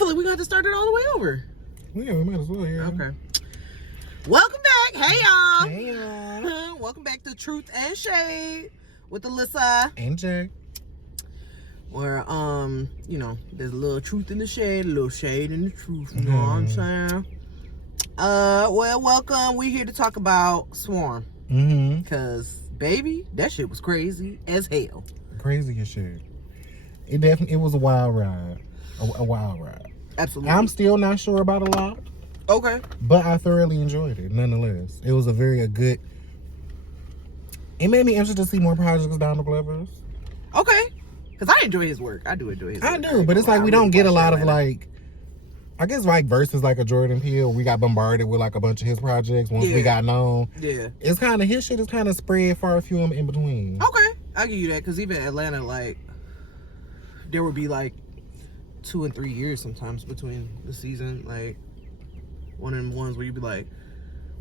feel like we got to start it all the way over. Yeah, we might as well, yeah. Okay. Welcome back. Hey, y'all. Hey, y'all. Welcome back to Truth and Shade with Alyssa. And Jay. Where, you know, there's a little truth in the shade, a little shade in the truth. You know what I'm saying? Well, welcome. We're here to talk about Swarm. Mm-hmm. Because, baby, that shit was crazy as hell. Crazy as shit. It was a wild ride. A wild ride. Absolutely. I'm still not sure about a lot. Okay. But I thoroughly enjoyed it, nonetheless. It was a good... It made me interested to see more projects down the Blevers. Okay. Because I enjoy his work. I do enjoy his work. I do, but it's like we don't get a lot of like... I guess like versus like a Jordan Peele, we got bombarded with like a bunch of his projects once we got known. Yeah. It's kind of... His shit is kind of spread far a few of them in between. Okay. I'll give you that. Because even Atlanta, like... There would be like 2 and 3 years sometimes between the season. Like... One of them ones where you'd be like,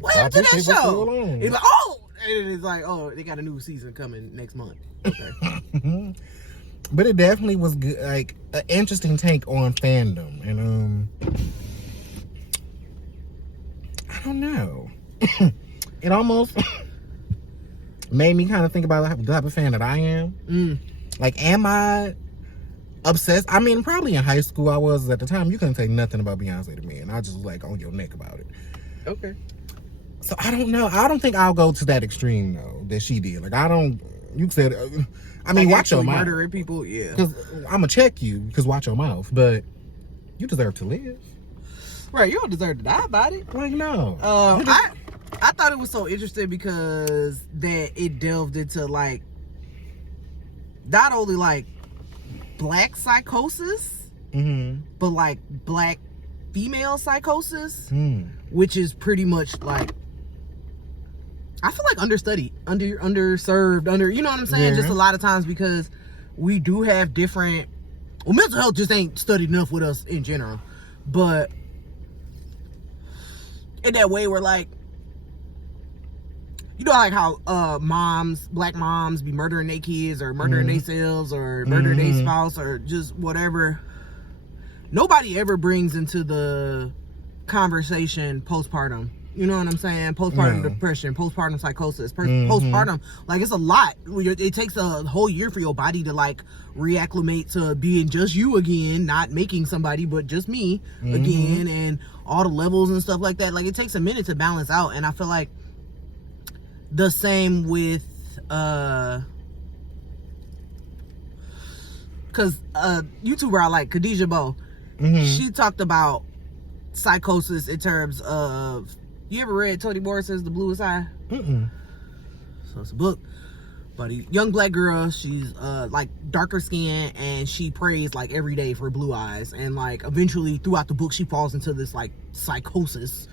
what happened to that show? You'd be like, oh! And it's like, oh, they got a new season coming next month. Okay. But it definitely was good, like an interesting take on fandom. And I don't know. It almost made me kind of think about the type of fan that I am. Like, am I obsessed? I mean, probably in high school I was at the time. You couldn't say nothing about Beyonce to me, and I just was like on your neck about it. Okay. So I don't know. I don't think I'll go to that extreme though that she did. Like, I don't. You said. I mean, watch your mouth. Murdering people, yeah. Because I'm gonna check you. Because watch your mouth. But you deserve to live. Right. You don't deserve to die about it. Like, no. I thought it was so interesting because that it delved into like not only like black psychosis, but like black female psychosis, which is pretty much like, I feel like understudied, underserved, you know what I'm saying? Just a lot of times because we do have different, well, mental health just ain't studied enough with us in general, but in that way we're like, you know, like how black moms be murdering their kids or murdering themselves or murdering their spouse or just whatever. Nobody ever brings into the conversation postpartum. You know what I'm saying? Postpartum depression, postpartum psychosis, postpartum. Like, it's a lot. It takes a whole year for your body to like reacclimate to being just you again, not making somebody, but just me again, and all the levels and stuff like that. Like, it takes a minute to balance out. And I feel like the same with because YouTuber I like, Khadijah Bow, she talked about psychosis in terms of, you ever read Toni Morrison's The Bluest Eye? So it's a book but a young black girl. She's like darker skin, and she prays like every day for blue eyes, and like eventually throughout the book she falls into this like psychosis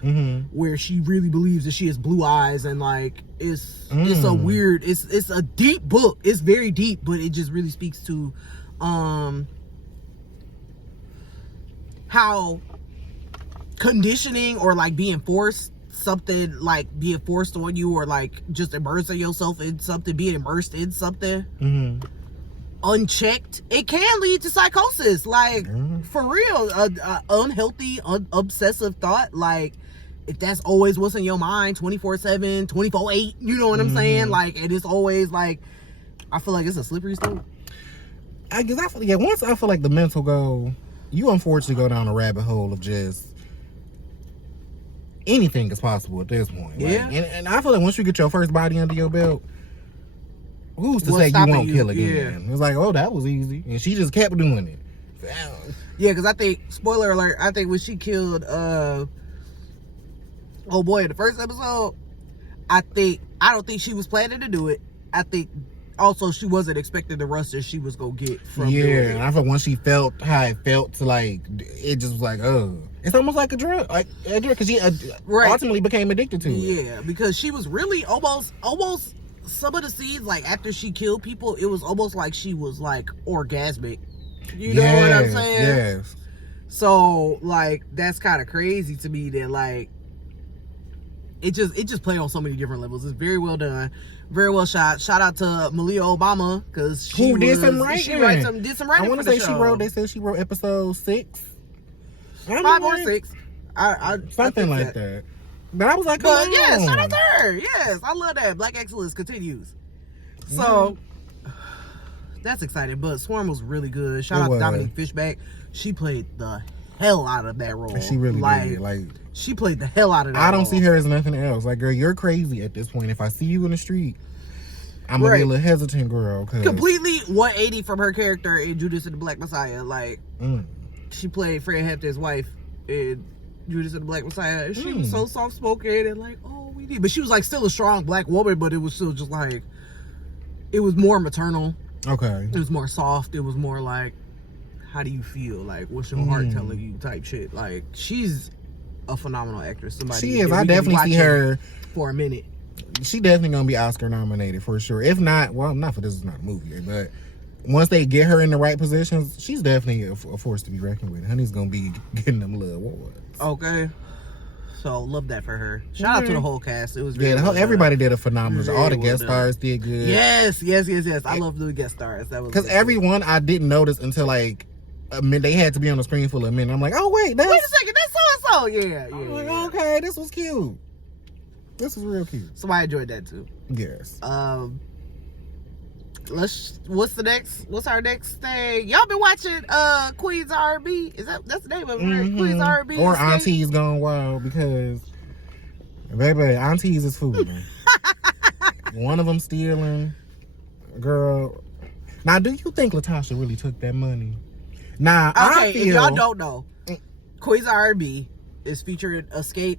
where she really believes that she has blue eyes, and like it's a weird, it's a deep book. It's very deep, but it just really speaks to how conditioning or like being forced, something like being forced on you, or like just immersing yourself in something, being immersed in something unchecked, it can lead to psychosis. Like for real, unhealthy, obsessive thought. Like if that's always what's in your mind 24/7, 24/8, you know what I'm saying? Like, and it's always like, I feel like it's a slippery slope. I guess once I feel like the mental you unfortunately go down a rabbit hole of just anything is possible at this point. Like, and I feel like once you get your first body under your belt, who's to say you won't kill again? It's like, oh, that was easy. And she just kept doing it. Yeah, because I think, spoiler alert, I think when she killed oh boy in the first episode, I don't think she was planning to do it. I think also she wasn't expecting the rush that she was gonna get from doing it. And I felt when she felt how it felt to, like, it just was like, oh, it's almost like a drug, because she ultimately became addicted to it. Yeah, because she was really almost some of the scenes, like after she killed people, it was almost like she was like orgasmic. You know what I'm saying? Yes. So like that's kind of crazy to me that like it just played on so many different levels. It's very well done, very well shot. Shout out to Malia Obama, because she did some writing. She did some writing. I want to say she wrote. They said she wrote episode 6. I 5 or mean, 6. I something think like that. But I was like, come But on. yeah, shout out to her. Yes, I love that. Black excellence continues. So that's exciting. But Swarm was really good. Shout out to Dominique Fishback. She played the hell out of that role. She really did. Like, she played the hell out of that I don't role. see her as nothing else. Like, girl, you're crazy at this point. If I see you in the street, I'm gonna be a little hesitant, girl. Completely 180 from her character in Judas and the Black Messiah. Like, she played Fred Hampton's wife in Judas and the Black Messiah. She was so soft spoken and like, oh, we need. But she was like still a strong black woman, but it was still just like, it was more maternal. Okay. It was more soft. It was more like, how do you feel? Like, what's your heart telling you? Type shit. Like, she's a phenomenal actress. She is. I definitely see her for a minute. She definitely gonna be Oscar nominated for sure. If not, well, not for this is not a movie, but once they get her in the right positions, she's definitely a force to be reckoned with. Honey's gonna be getting them little awards. Okay. So love that for her. Shout out to the whole cast. It was really everybody did a phenomenal job. All the guest stars did good. Yes. I love the guest stars. That was because everyone I didn't notice until like a minute. They had to be on the screen for a minute. I'm like, oh wait, wait a second, that's so and so. Yeah. I'm like, okay, this was cute. This was real cute. So I enjoyed that too. Yes. What's our next thing? Y'all been watching Queen's R&B? That's the name of it, right? Queen's R&B or Auntie's Gone Wild, because baby, Auntie's is food. One of them stealing, girl. Now, do you think Latasha really took that money? Now, I feel, if y'all don't know, Queen's R&B is featuring Escape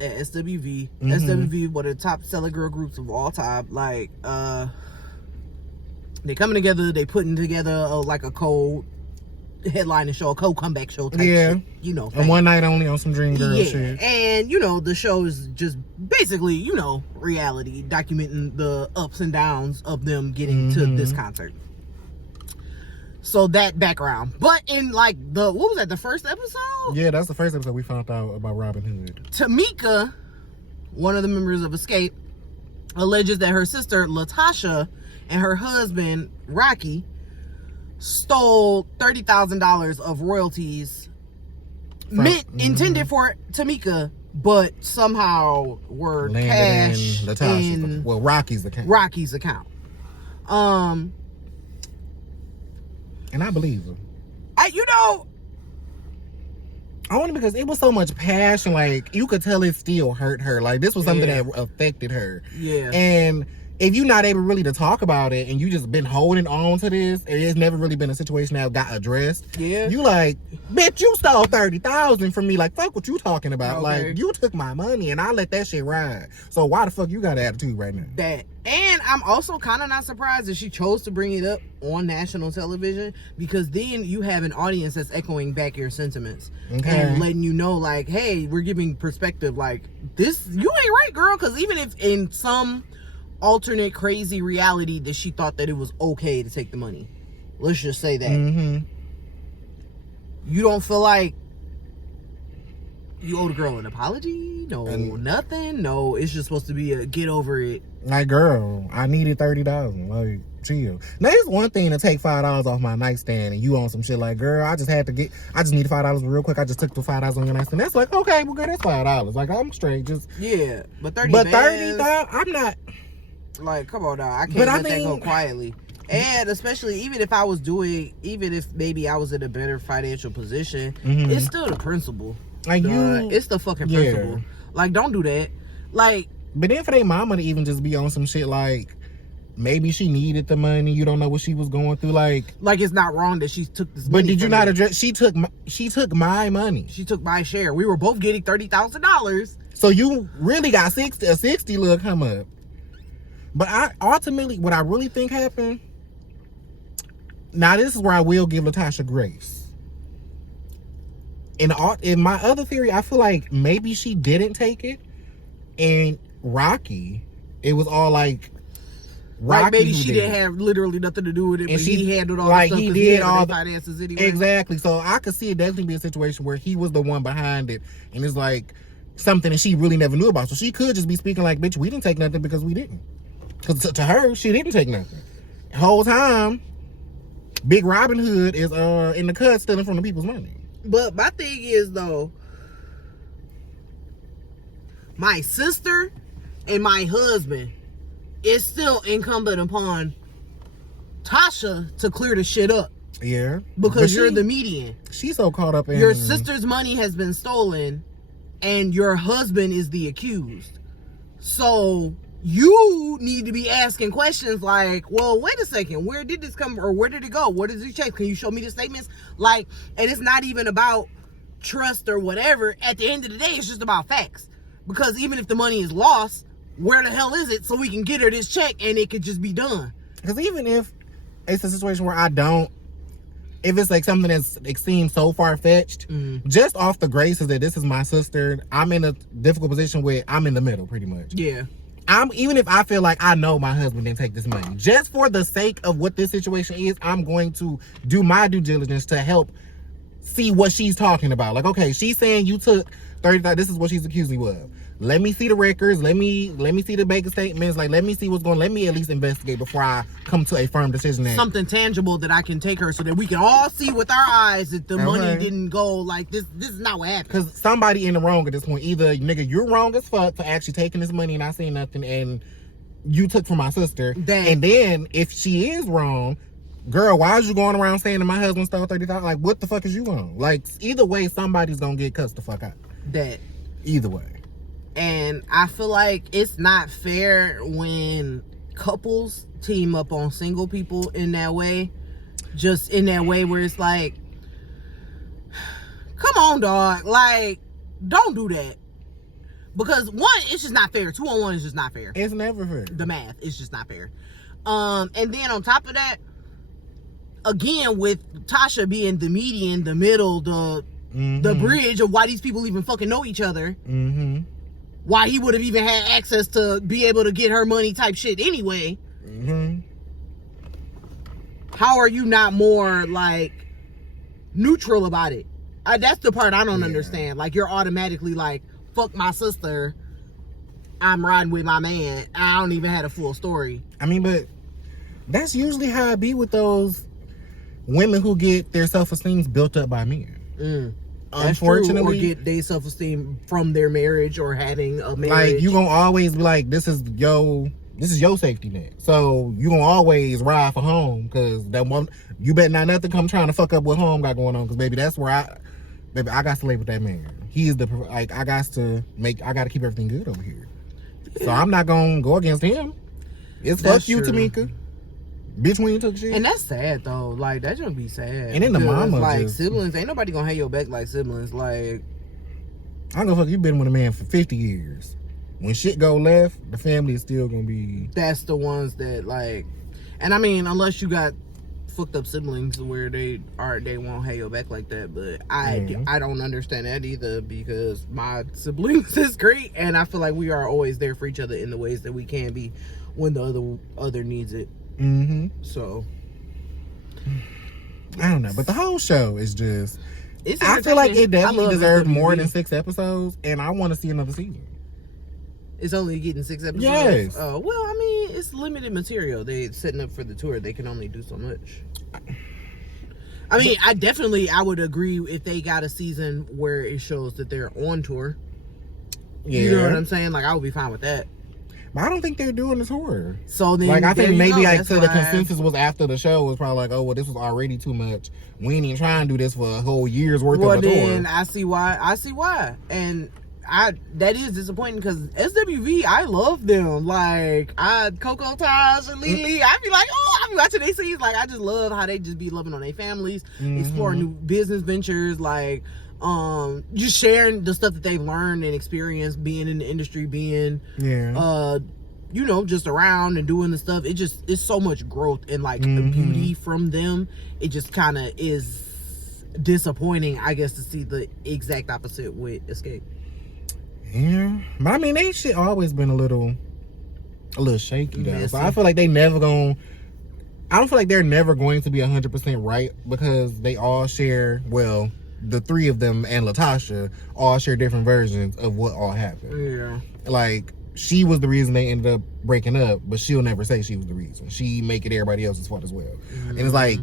at SWV. SWV, one of the top selling girl groups of all time. Like, they coming together, they putting together like a cold headlining show, a cold comeback show type shit. You know. And one night only on some Dream Girl shit. And, you know, the show is just basically, you know, reality, documenting the ups and downs of them getting to this concert. So that background. But in like what was that, the first episode? Yeah, that's the first episode we found out about Robin Hood. Tamika, one of the members of Escape, alleges that her sister Latasha and her husband Rocky stole $30,000 of royalties intended for Tamika, but somehow were cashed in Rocky's account. Rocky's account. And I believe her. Only because it was so much passion, like, you could tell it still hurt her. Like, this was something that affected her. Yeah. And if you're not able really to talk about it, and you just been holding on to this, and it's never really been a situation that got addressed, you like, bitch, you stole $30,000 from me. Like, fuck what you talking about. Okay. Like, you took my money, and I let that shit ride. So why the fuck you got an attitude right now? That. And I'm also kind of not surprised that she chose to bring it up on national television, because then you have an audience that's echoing back your sentiments and letting you know, like, hey, we're giving perspective. Like, this, you ain't right, girl. Because even if in some alternate crazy reality that she thought that it was okay to take the money, let's just say that, you don't feel like you owe the girl an apology? No, nothing. No, it's just supposed to be a get over it. Like, girl, I needed $30,000. Like, chill. Now, it's one thing to take $5 off my nightstand and you on some shit like, girl, I just need $5 real quick. I just took the $5 on your nightstand. That's like, okay, well, girl, that's $5. Like, I'm straight. Just but $30,000, I'm not. Like, come on now, I can't let that go quietly. And especially, even if maybe I was in a better financial position, it's still the principle. Like, it's the fucking principle. Like, don't do that. Like, but then for their mama to even just be on some shit like, maybe she needed the money, you don't know what she was going through, like it's not wrong that she took this money. But did you not address, she took my money. She took my share. We were both getting $30,000. So you really got a 60 little come up. But ultimately, what I really think happened, now this is where I will give Latasha grace. In my other theory, I feel like maybe she didn't take it, and Rocky, it was all like Rocky. Like, maybe she didn't have literally nothing to do with it, and but he handled all the stuff, he did all the finances anyway. Exactly. So I could see it definitely be a situation where he was the one behind it, and it's like something that she really never knew about. So she could just be speaking like, bitch, we didn't take nothing because we didn't. Because to her, she didn't take nothing. The whole time, Big Robin Hood is in the cut stealing from the people's money. But my thing is though, my sister and my husband, is still incumbent upon Tasha to clear the shit up. Yeah. Because you're the median. She's so caught up in... Your sister's money has been stolen and your husband is the accused. So you need to be asking questions like, well, wait a second, where did this come, or where did it go? What did you check? Can you show me the statements? Like, and it's not even about trust or whatever. At the end of the day, it's just about facts. Because even if the money is lost, where the hell is it so we can get her this check and it could just be done? Because even if it's a situation where if it's like something that's it seems so far-fetched, just off the graces that this is my sister, I'm in a difficult position where I'm in the middle pretty much. Yeah. Even if I feel like I know my husband didn't take this money, just for the sake of what this situation is, I'm going to do my due diligence to help see what she's talking about. Like, okay, she's saying you took 35, this is what she's accusing you of. Let me see the records. Let me see the bank statements. Like, let me see what's going on. Let me at least investigate before I come to a firm decision. Something tangible that I can take her so that we can all see with our eyes that the money didn't go like this. This is not what happened. Because somebody in the wrong at this point. Either, nigga, you're wrong as fuck for actually taking this money and not saying nothing, and you took from my sister. And then, if she is wrong, girl, why is you going around saying that my husband stole $30,000? Like, what the fuck is you on? Like, either way, somebody's gonna get cussed the fuck out. Either way. And I feel like it's not fair when couples team up on single people in that way. Just in that way where it's like, come on, dog. Like, don't do that. Because one, it's just not fair. 2-on-1 is just not fair. It's never fair. The math is just not fair. And then on top of that, again, with Tasha being the median, the middle, the bridge of why these people even fucking know each other. Why he would have even had access to be able to get her money type shit anyway. How are you not more like neutral about it? That's the part I don't understand. Like, you're automatically like, fuck my sister, I'm riding with my man. I don't even have a full story. I mean, but that's usually how it be with those women who get their self-esteem built up by men. Unfortunately, or get their self-esteem from their marriage or having a marriage. Like, you gonna always be like, this is your safety net. So you gonna always ride for home, because that one, you bet not nothing come trying to fuck up what home got going on. Because baby, that's where I got to lay with that man. He is I got to keep everything good over here. So I'm not gonna go against him. It's fuck you, Tamika. Bitch, when you took shit. And that's sad though. Like, that should be sad. And then the mama, like, siblings, ain't nobody gonna have your back like siblings. Like, I don't go fuck, you been with a man for 50 years. When shit go left, the family is still gonna be. That's the ones that, like, and I mean, unless you got fucked up siblings where they won't have your back like that. But I don't understand that either, because my siblings is great, and I feel like we are always there for each other in the ways that we can be when the other needs it. So I don't know, but the whole show is just, I feel like it definitely deserved more than 6 episodes, and I want to see another season. It's only getting 6 episodes? Yes. Well, I mean, it's limited material. They setting up for the tour. They can only do so much. I mean, I would agree if they got a season where it shows that they're on tour. Yeah. You know what I'm saying? Like, I would be fine with that. But I don't think they're doing the tour. So then, like, I think maybe the consensus was after the show was probably like, oh, well, this was already too much. We ain't even trying to do this for a whole year's worth of a tour. Well, then I see why. And that is disappointing, because SWV, I love them. Like, Coco, Taj, and Lily, I be like, I be watching their scenes. Like, I just love how they just be loving on their families, exploring new business ventures, like, just sharing the stuff that they've learned and experienced being in the industry, being just around and doing the stuff. It's so much growth and like the beauty from them. It just kind of is disappointing, I guess, to see the exact opposite with Escape. Yeah, but I mean, they shit always been a little shaky though. So I feel like I don't feel like they're never going to be 100% right, because they all share, well, the 3 of them and Latasha all share different versions of what all happened. Yeah. Like, she was the reason they ended up breaking up, but she'll never say she was the reason. She make it everybody else's fault as well. And it's like,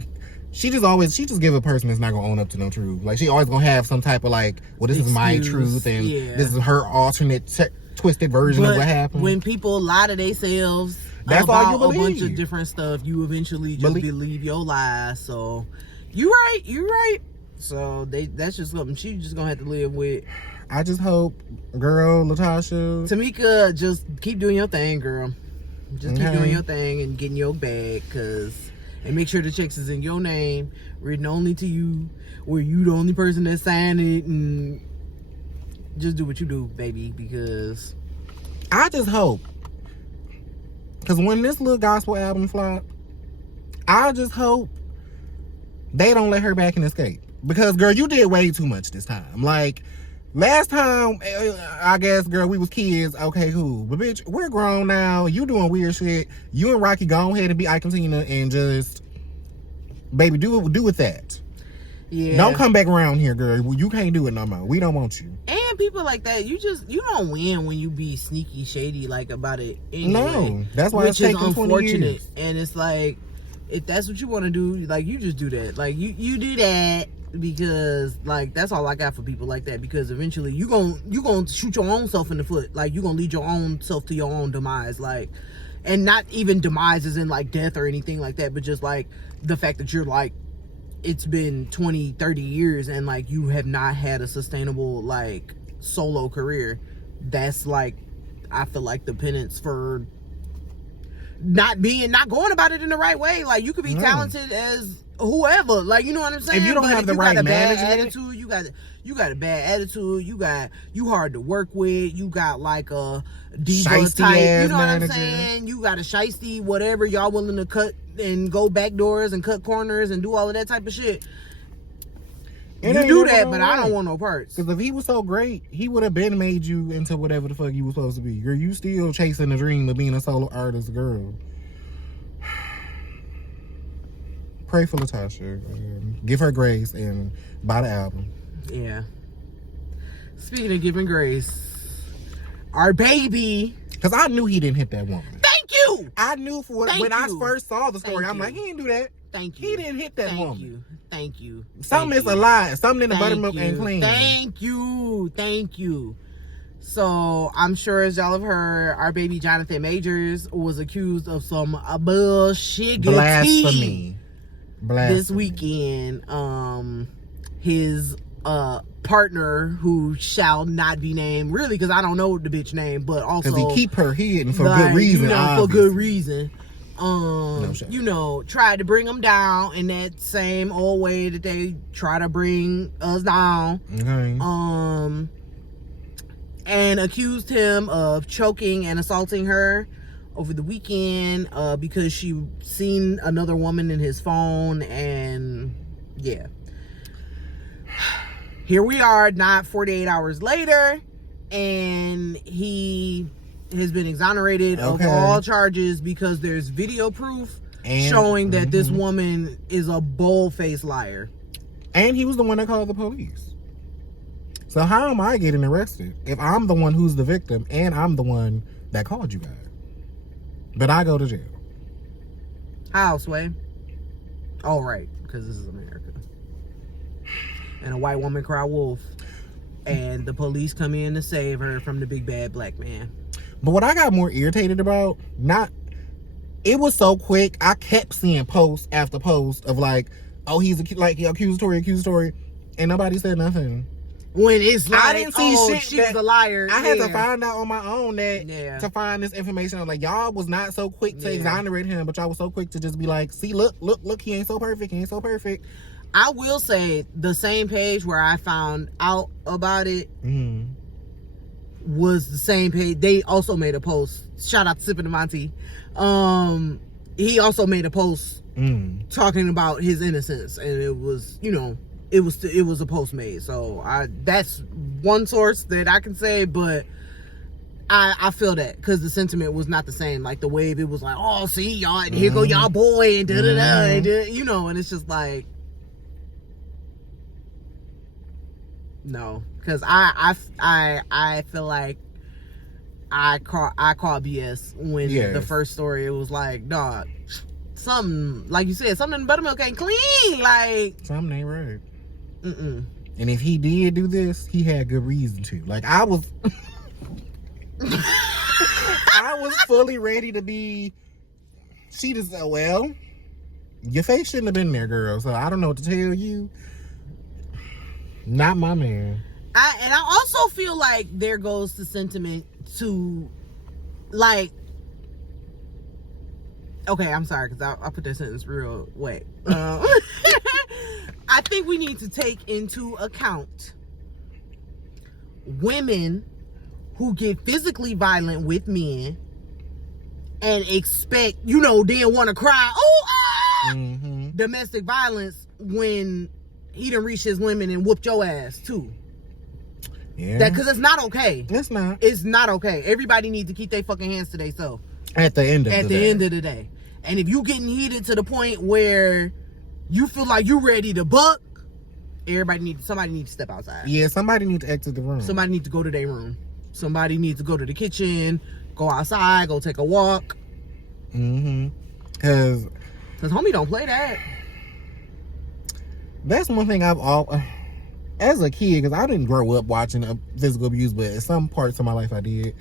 she just give a person that's not gonna own up to no truth. Like, she always gonna have some type of like, well, this is my truth, and this is her alternate twisted version of what happened. When people lie to themselves that's all you about a believe. bunch of different stuff, you eventually just believe your lies. So you're right. So that's just something she's just gonna have to live with. I just hope, girl, Latasha, Tamika, just keep doing your thing, girl. Just keep doing your thing and getting your bag, and make sure the checks is in your name, written only to you, where you the only person that signed it, and just do what you do, baby, because I just hope, because when this little gospel album flop, I just hope they don't let her back and escape. Because, girl, you did way too much this time. Like, last time, I guess, girl, we was kids. Okay, cool. But, bitch, we're grown now. You doing weird shit. You and Rocky, go ahead and be Ike and Tina and just, baby, do with that. Yeah. Don't come back around here, girl. You can't do it no more. We don't want you. And people like that, you don't win when you be sneaky, shady like about it anyway. No, that's why it's taking 20 years. And it's like, if that's what you want to do, like, you just do that. Like, you do that because, like, that's all I got for people like that. Because eventually you gonna shoot your own self in the foot. Like, you gonna lead your own self to your own demise. Like, and not even demise as in like death or anything like that, but just like the fact that you're like, it's been 20, 30 years and like you have not had a sustainable like solo career. That's like, I feel like the penance for not going about it in the right way. Like, you could be talented as whoever, like, you know what I'm saying? If you don't have the right management, you got a bad attitude, you hard to work with, you got like a diva type, you know what I'm saying? You got a shiesty, whatever, y'all willing to cut and go back doors and cut corners and do all of that type of shit. You do that, but I don't want no parts. Because if he was so great, he would have been made you into whatever the fuck you was supposed to be. Girl, you still chasing the dream of being a solo artist, girl. Pray for Latasha. Give her grace and buy the album. Yeah. Speaking of giving grace, our baby. Because I knew he didn't hit that woman. Thank you! I knew when I first saw the story, I'm like, he didn't do that. Thank you. He didn't hit that woman. Thank you. Something is a lie. Something in the buttermilk ain't clean. Thank you. So, I'm sure as y'all have heard, our baby Jonathan Majors was accused of some bullshit blasphemy this weekend. His partner, who shall not be named, really, because I don't know the bitch name, but also because he keep her hidden for good reason. You know, for good reason. You know, tried to bring him down in that same old way that they try to bring us down. Okay. And accused him of choking and assaulting her over the weekend because she seen another woman in his phone. And yeah, here we are, not 48 hours later, and he has been exonerated of all charges because there's video proof showing that this woman is a bold-faced liar. And he was the one that called the police. So how am I getting arrested if I'm the one who's the victim and I'm the one that called you guys? But I go to jail. How, Sway? Oh, right, because this is America. And a white woman cry wolf. And the police come in to save her from the big bad black man. But what I got more irritated about, it was so quick. I kept seeing post after post of like, oh, he's accusatory, and nobody said nothing. When it's like, I didn't see shit. She's a liar. I had to find out on my own to find this information. I'm like, y'all was not so quick to exonerate him, but y'all was so quick to just be like, see, look, he ain't so perfect. I will say the same page where I found out about it was the same page. They also made a post. Shout out to Sippin' Monty. He also made a post talking about his innocence, and it was, you know, it was a post made. So that's one source that I can say, but I feel that because the sentiment was not the same. Like the wave, it was like, oh, see y'all, here go y'all boy, and you know, and it's just like, no, because I feel like I call BS when the first story, it was like, dog, something, like you said, something in buttermilk ain't clean. Like, something ain't right. And if he did do this, he had good reason to. Like, I was I was fully ready to be. She just said, well, your face shouldn't have been there, girl. So I don't know what to tell you. Not my man. I also feel like there goes the sentiment to, like, okay, I'm sorry, because I put that sentence real wet. I think we need to take into account women who get physically violent with men and expect, you know, then want to cry, oh, domestic violence when he done reached his limit and whooped your ass too. Yeah. That, because it's not okay. It's not. It's not okay. Everybody needs to keep their fucking hands to themselves. At the end of the day. End of the day. And if you getting heated to the point where you feel like you ready to buck, somebody needs to step outside. Yeah, somebody needs to exit the room. Somebody needs to go to their room. Somebody needs to go to the kitchen, go outside, go take a walk. Because homie don't play that. That's one thing as a kid, because I didn't grow up watching physical abuse, but in some parts of my life I did.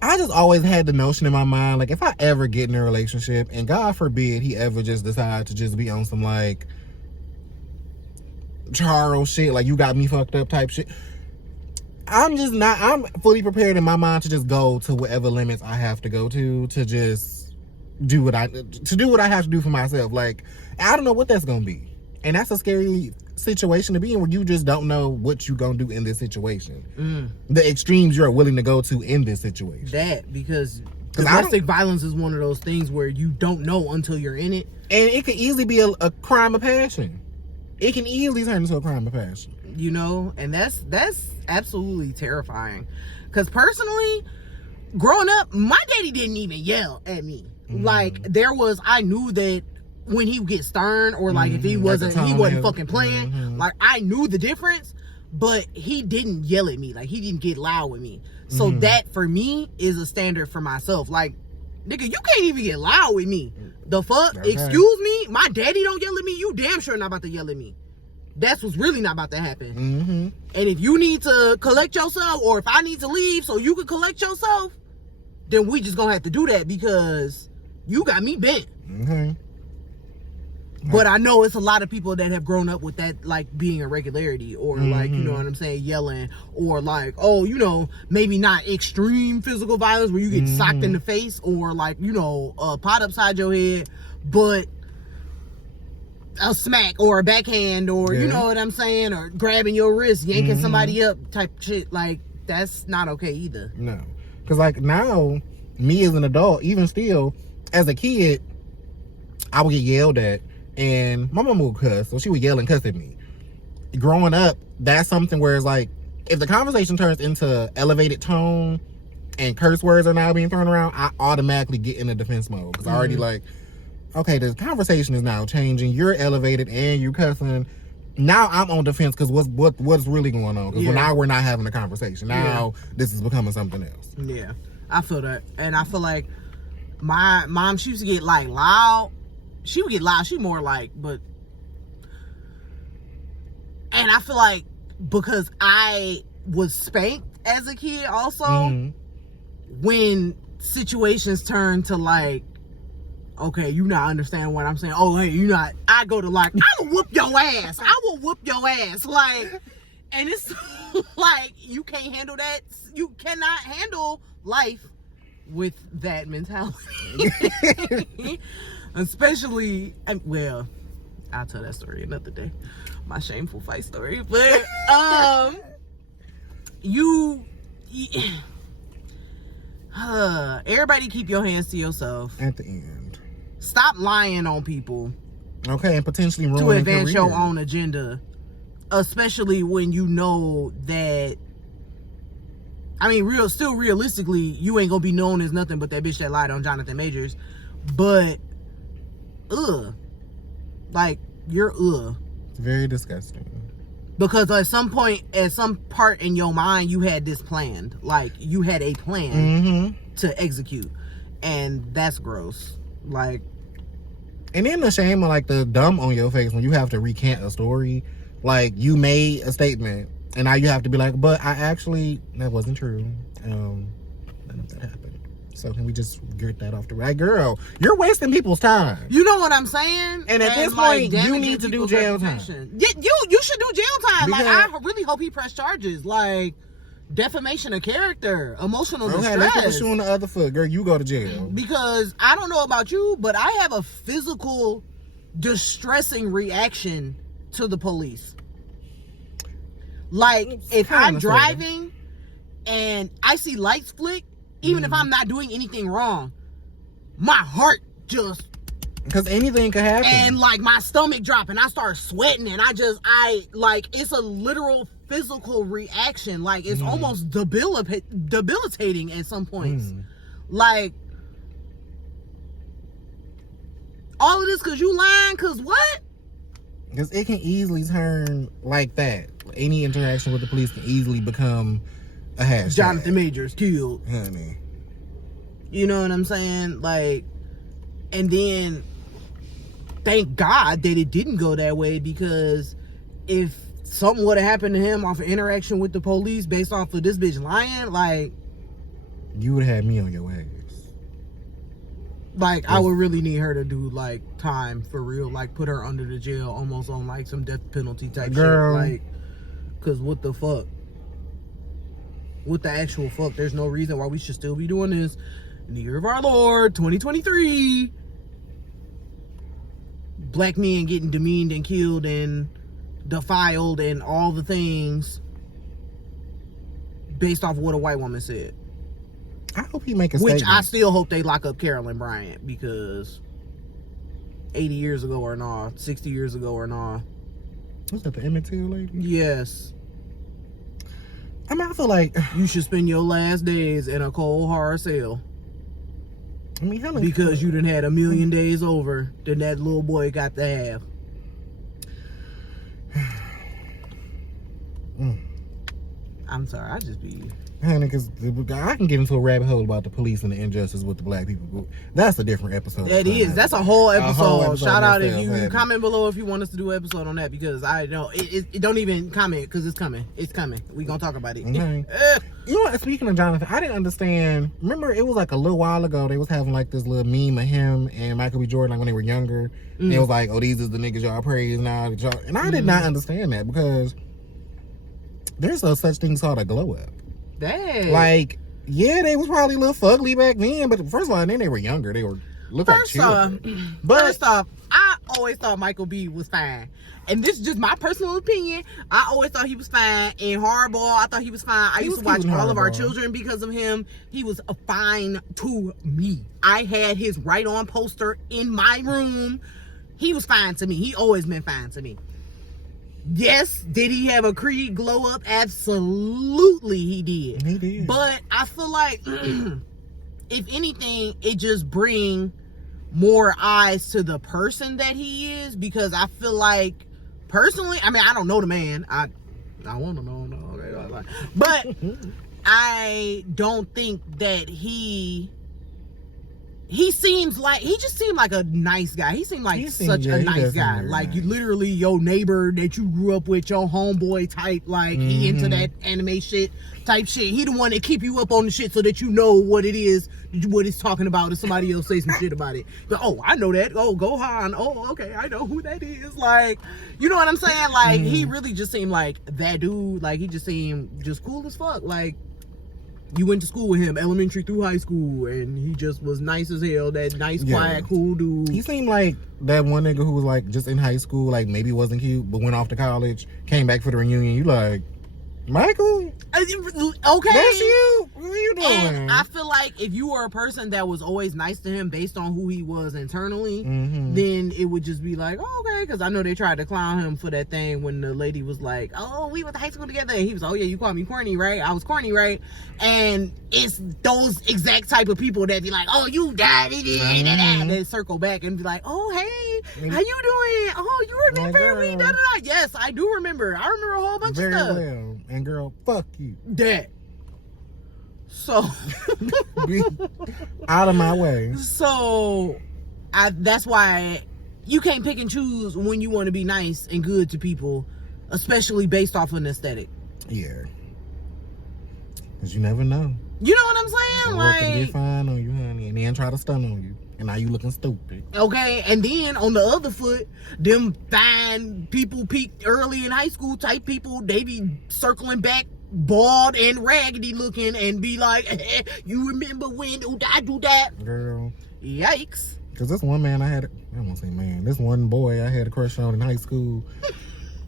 I just always had the notion in my mind, like, if I ever get in a relationship, and God forbid he ever just decide to just be on some, like, Charles shit, like, you got me fucked up type shit, I'm fully prepared in my mind to just go to whatever limits I have to go to just do what I have to do for myself. Like, I don't know what that's gonna be. And that's a scary situation to be in, where you just don't know what you're gonna do in this situation. The extremes you're willing to go to in this situation. That, because domestic violence is one of those things where you don't know until you're in it. And it could easily be a crime of passion. It can easily turn into a crime of passion. You know, and that's absolutely terrifying. Because personally, growing up, my daddy didn't even yell at me. Like, I knew that when he would get stern, or like if he wasn't fucking playing, like, I knew the difference, but he didn't yell at me. Like, he didn't get loud with me. So that for me is a standard for myself. Like, nigga, you can't even get loud with me. The fuck? Okay. Excuse me? My daddy don't yell at me? You damn sure not about to yell at me. That's what's really not about to happen. And if you need to collect yourself, or if I need to leave so you can collect yourself, then we just gonna have to do that, because you got me bent. But I know it's a lot of people that have grown up with that, like, being a regularity, or like, you know what I'm saying, yelling, or like, oh, you know, maybe not extreme physical violence where you get socked in the face, or like, you know, a pot upside your head, but a smack or a backhand, or you know what I'm saying, or grabbing your wrist, yanking somebody up type shit. Like, that's not okay either. No. Because, like, now, me as an adult, even still, as a kid, I would get yelled at, and my mom would cuss, so she would yell and cuss at me. Growing up, that's something where it's like, if the conversation turns into elevated tone and curse words are now being thrown around, I automatically get in a defense mode, because I already, like, okay, the conversation is now changing, you're elevated and you're cussing. Now I'm on defense, because what's really going on? Because now we're not having a conversation. Now this is becoming something else. Yeah, I feel that. And I feel like my mom, she used to get, like, loud. She would get loud. She more like, but... And I feel like because I was spanked as a kid also, when situations turn to, like, okay, you not understand what I'm saying. Oh, hey, you not. I go to, like, I will whoop your ass. I will whoop your ass. Like, and it's like, you can't handle that. You cannot handle life with that mentality. Especially, well, I'll tell that story another day. My shameful fight story. But, everybody keep your hands to yourself. At the end. Stop lying on people. Okay, and potentially ruining to advance your own agenda. Especially when you know that, I mean, realistically, you ain't gonna be known as nothing but that bitch that lied on Jonathan Majors. But, like, you're It's very disgusting. Because at some point, at some part in your mind, you had this planned. Like, you had a plan to execute. And that's gross. Like, and then the shame of like the dumb on your face when you have to recant a story. Like, you made a statement and now you have to be like, but I actually, that wasn't true. None of that happened. So can we just get that off the right? Girl, you're wasting people's time. you know what I'm saying? And at this like, point, you damaging need to do people's jail time. reputation. Yeah, you should do jail time. Like, Because- I really hope he press charges. Like, defamation of character, emotional Okay, let's put the distress. shoe on the other foot. Girl, you go to jail. Because I don't know about you, but I have a physical distressing reaction to the police. Like, It's if kinda I'm sorta. driving and I see lights flick, even if I'm not doing anything wrong, my heart just, Because anything could happen. and like my stomach drop and I start sweating and I like, it's a literal physical reaction. Like, it's almost debilitating at some points. Like, all of this because you lying, because what? Because it can easily turn like that. Any interaction with the police can easily become a hashtag. Jonathan Majors killed. Honey. You know what I'm saying? Like, and then thank God that it didn't go that way, because if something would have happened to him off of interaction with the police based off of this bitch lying, like You would have had me on your ass. I would really need her to do like time for real, like put her under the jail almost on like some death penalty type Girl. shit. Like, cause what the fuck? What the actual fuck? There's no reason why we should still be doing this in the year of our Lord 2023. Black men getting demeaned and killed and defiled and all the things based off of what a white woman said. I hope he make a Which statement. I still hope they lock up Carolyn Bryant, because 80 years ago or not, 60 years ago or not. Was that the Emmett Till lady? Yes, I mean, I feel like, you should spend your last days in a cold hard cell, I mean, Helen, because you done had 1,000,000 days over than that little boy got to have. I'm sorry, I just be... honey, because I can get into a rabbit hole about the police and the injustice with the black people. That's a different episode. That is. That's a whole episode. Shout out if itself, you honey. comment below if you want us to do an episode on that, because I know it don't even comment, because it's coming. It's coming. We gonna talk about it. Okay. You know what? Speaking of Jonathan, I didn't understand. Remember, it was like a little while ago. They was having like this little meme of him and Michael B. Jordan, like when they were younger. And it was like, "Oh, these is the niggas y'all praise now." And I did not understand that, because there's a such thing called a glow up. Dang. Like, yeah, they was probably a little fugly back then, but first of all, then they were younger. They were looked like children. First off, I always thought Michael B was fine. And this is just my personal opinion. I always thought he was fine. In Hardball, I thought he was fine. I He used was to watch cute in all of our Hardball. children because of him. He was fine to me. I had his right on poster in my room. He was fine to me. He always been fine to me. Yes, did he have a Creed glow up? Absolutely he did. He did. But I feel like, if anything, it just bring more eyes to the person that he is, because I feel like, personally, I mean, I don't know the man. I want to know. No, okay, but I don't think that he seems like, he just seemed like a nice guy. He seemed like such a nice guy. Like, you literally, your neighbor that you grew up with, your homeboy type, like, he into that anime shit type shit. He the one that keep you up on the shit so that you know what it is, what it's talking about, if somebody else say some shit about it. But, oh, I know that. Oh, Gohan. Oh, okay, I know who that is. Like, you know what I'm saying? Like, he really just seemed like that dude. Like, he just seemed just cool as fuck. Like, you went to school with him, elementary through high school, and he just was nice as hell. That nice, quiet, cool dude. He seemed like that one nigga who was like just in high school, like maybe wasn't cute, but went off to college, came back for the reunion. You like, Michael? Okay. That's you? What are you doing? And I feel like if you were a person that was always nice to him based on who he was internally, then it would just be like, oh, okay. Because I know they tried to clown him for that thing when the lady was like, oh, we went to high school together. And he was, oh, yeah, you called me corny, right? I was corny, right? And it's those exact type of people that be like, oh, you died. And then circle back and be like, oh, hey, how you doing? Oh, you remember me? Da, da, da. Yes, I do remember. I remember a whole bunch Very of stuff. well. And girl, fuck you. That. So Be out of my way. So that's why you can't pick and choose when you want to be nice and good to people, especially based off of an aesthetic. Yeah. Because you never know. You know what I'm saying? Like, can Like, get fine on you, honey, and then try to stun on you, and now you looking stupid. okay, and then on the other foot, them fine people peaked early in high school type people, they be circling back bald and raggedy looking and be like, you remember when I do that? Girl. Yikes. Because this one man I won't say man, this one boy I had a crush on in high school,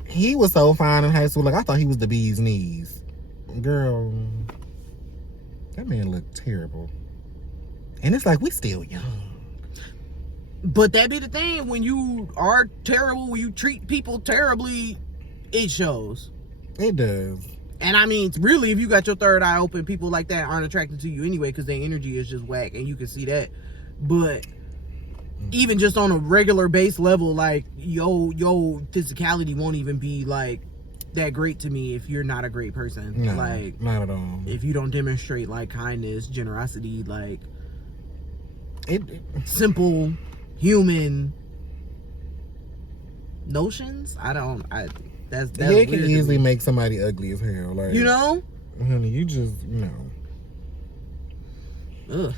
he was so fine in high school, like I thought he was the bee's knees. Girl, that man looked terrible. And it's like, we still young. But that be the thing, when you are terrible, when you treat people terribly, it shows. It does. And I mean, really, if you got your third eye open, people like that aren't attracted to you anyway because their energy is just whack, and you can see that. But even just on a regular base level, like, yo physicality won't even be like that great to me if you're not a great person. No, like, not at all. if you don't demonstrate like kindness, generosity, like It simple human notions. That's yeah, it weird can to easily me. make somebody ugly as hell. Like, You know? honey, you just, Ugh.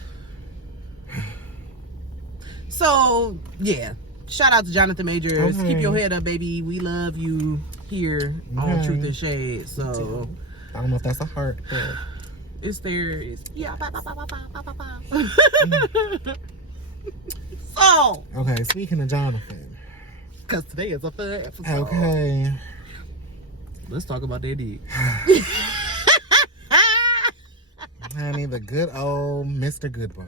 So, yeah. Shout out to Jonathan Majors. Okay. Keep your head up, baby. We love you here on Okay. Truth and Shade. So, I don't know if that's a heart. But it's there. Yeah. So, okay, speaking of Jonathan. because today is a fun episode. Okay. Let's talk about that dick. Honey, the good old Mr. Goodbar.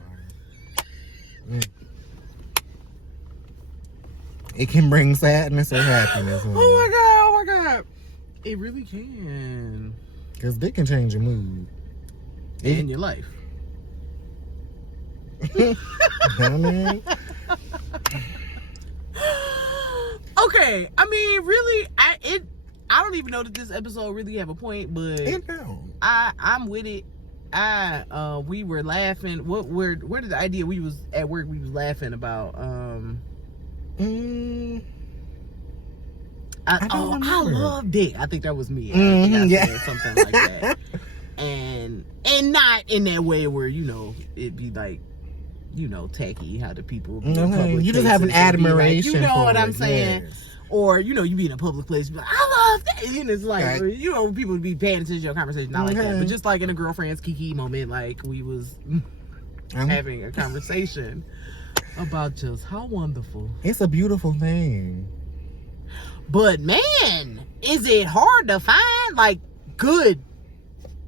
It can bring sadness or happiness. Oh my god. It really can. Because dick can change your mood. In your life. Honey. Okay, I mean, really, I don't even know that this episode really have a point, but It don't. I'm with it. We were laughing. Where did the idea we was at work? We was laughing about. I love dick. I think that was me. I think I said something like that, and not in that way where it'd be like. Tacky, how the people be in public you just have an places and be like, admiration you know for what I'm it, saying? yes. Or, you be in a public place, be like, I love that. And it's like, Right. people would be paying attention to your conversation, not like that. Okay. But just like in a girlfriend's kiki moment, like we was having a conversation about just how wonderful. It's a beautiful thing. But man, is it hard to find? Like, good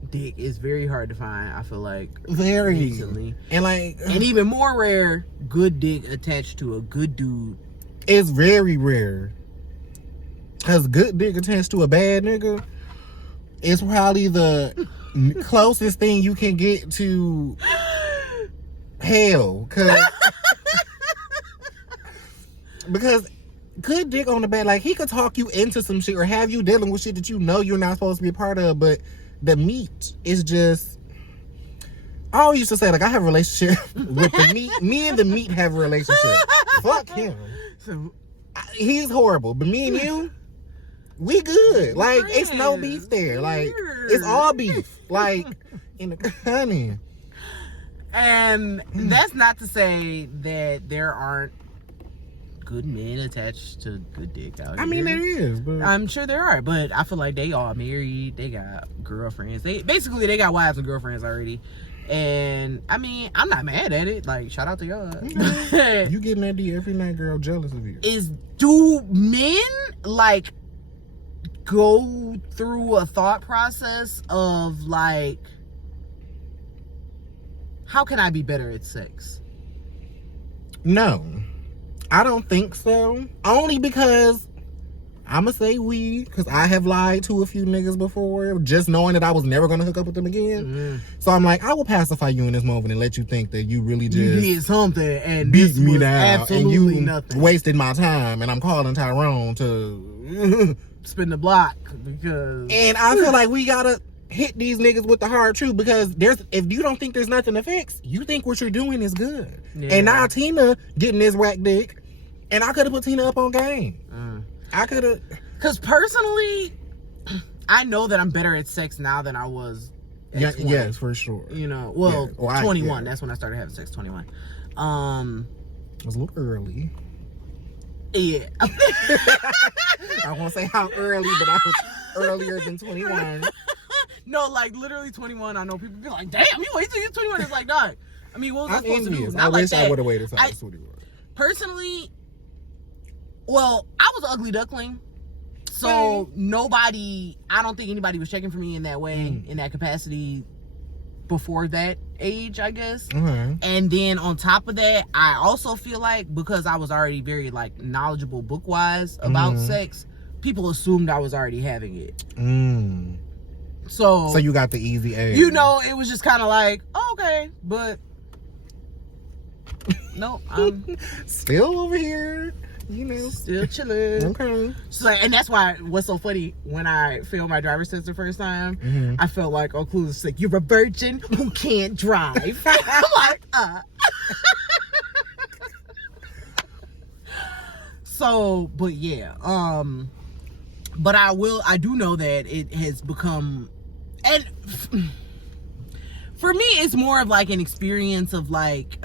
dick is very hard to find, I feel like. Very. Recently. And like, And even more rare, good dick attached to a good dude. it's very rare. Cause good dick attached to a bad nigga is probably the closest thing you can get to hell. Because good dick on the bad, like, he could talk you into some shit or have you dealing with shit that you know you're not supposed to be a part of, but the meat is just. I always used to say, like, I have a relationship with the meat. Me and the meat have a relationship. Fuck him. He's horrible, but me and you, we good. Like, it's no beef there. Like, it's all beef. Like, in the honey. And that's not to say that there aren't good men attached to good dick out here. I mean, there is, but I'm sure there are, but I feel like they all married. They got girlfriends. They got wives and girlfriends already. And I mean, I'm not mad at it. Like, shout out to y'all. you getting that D every night, girl, jealous of you. Do men like go through a thought process of like, how can I be better at sex? No, I don't think so. Only because I'ma say we, because I have lied to a few niggas before, just knowing that I was never gonna hook up with them again. So I'm like, I will pacify you in this moment and let you think that you really just You did something and beat this me was down, absolutely and you nothing. wasted my time, and I'm calling Tyrone to. Spin the block because And I feel like we gotta hit these niggas with the hard truth, because if you don't think there's nothing to fix, you think what you're doing is good. Yeah. And now Tina getting this whack dick, and I could have put Tina up on game. I could have. Because personally, I know that I'm better at sex now than I was at 20. Yes, for sure. You know, well, Yeah. Well, 21. That's when I started having sex, 21. It was a little early. Yeah. I won't say how early, but I was earlier than 21. No, like literally 21. I know people be like, damn, you wait till you're 21. It's like, dog. I mean, what was I I'm supposed to do? envious. Not I like wish that. I would have waited till I was 21. Personally, well, I was an ugly duckling. So I don't think anybody was checking for me in that way, in that capacity before that age, I guess. And then on top of that, I also feel like because I was already very like knowledgeable book-wise about sex, people assumed I was already having it. So you got the easy A. You know, it was just kind of like, oh, okay, but no, I'm still over here. You know, still chilling. Okay. So, and that's why what's so funny, when I failed my driver's test the first time, I felt like, oh, cool, it's like, you're a virgin who can't drive. I'm like, So, but yeah, but I do know that it has become, and for me, it's more of like an experience of like,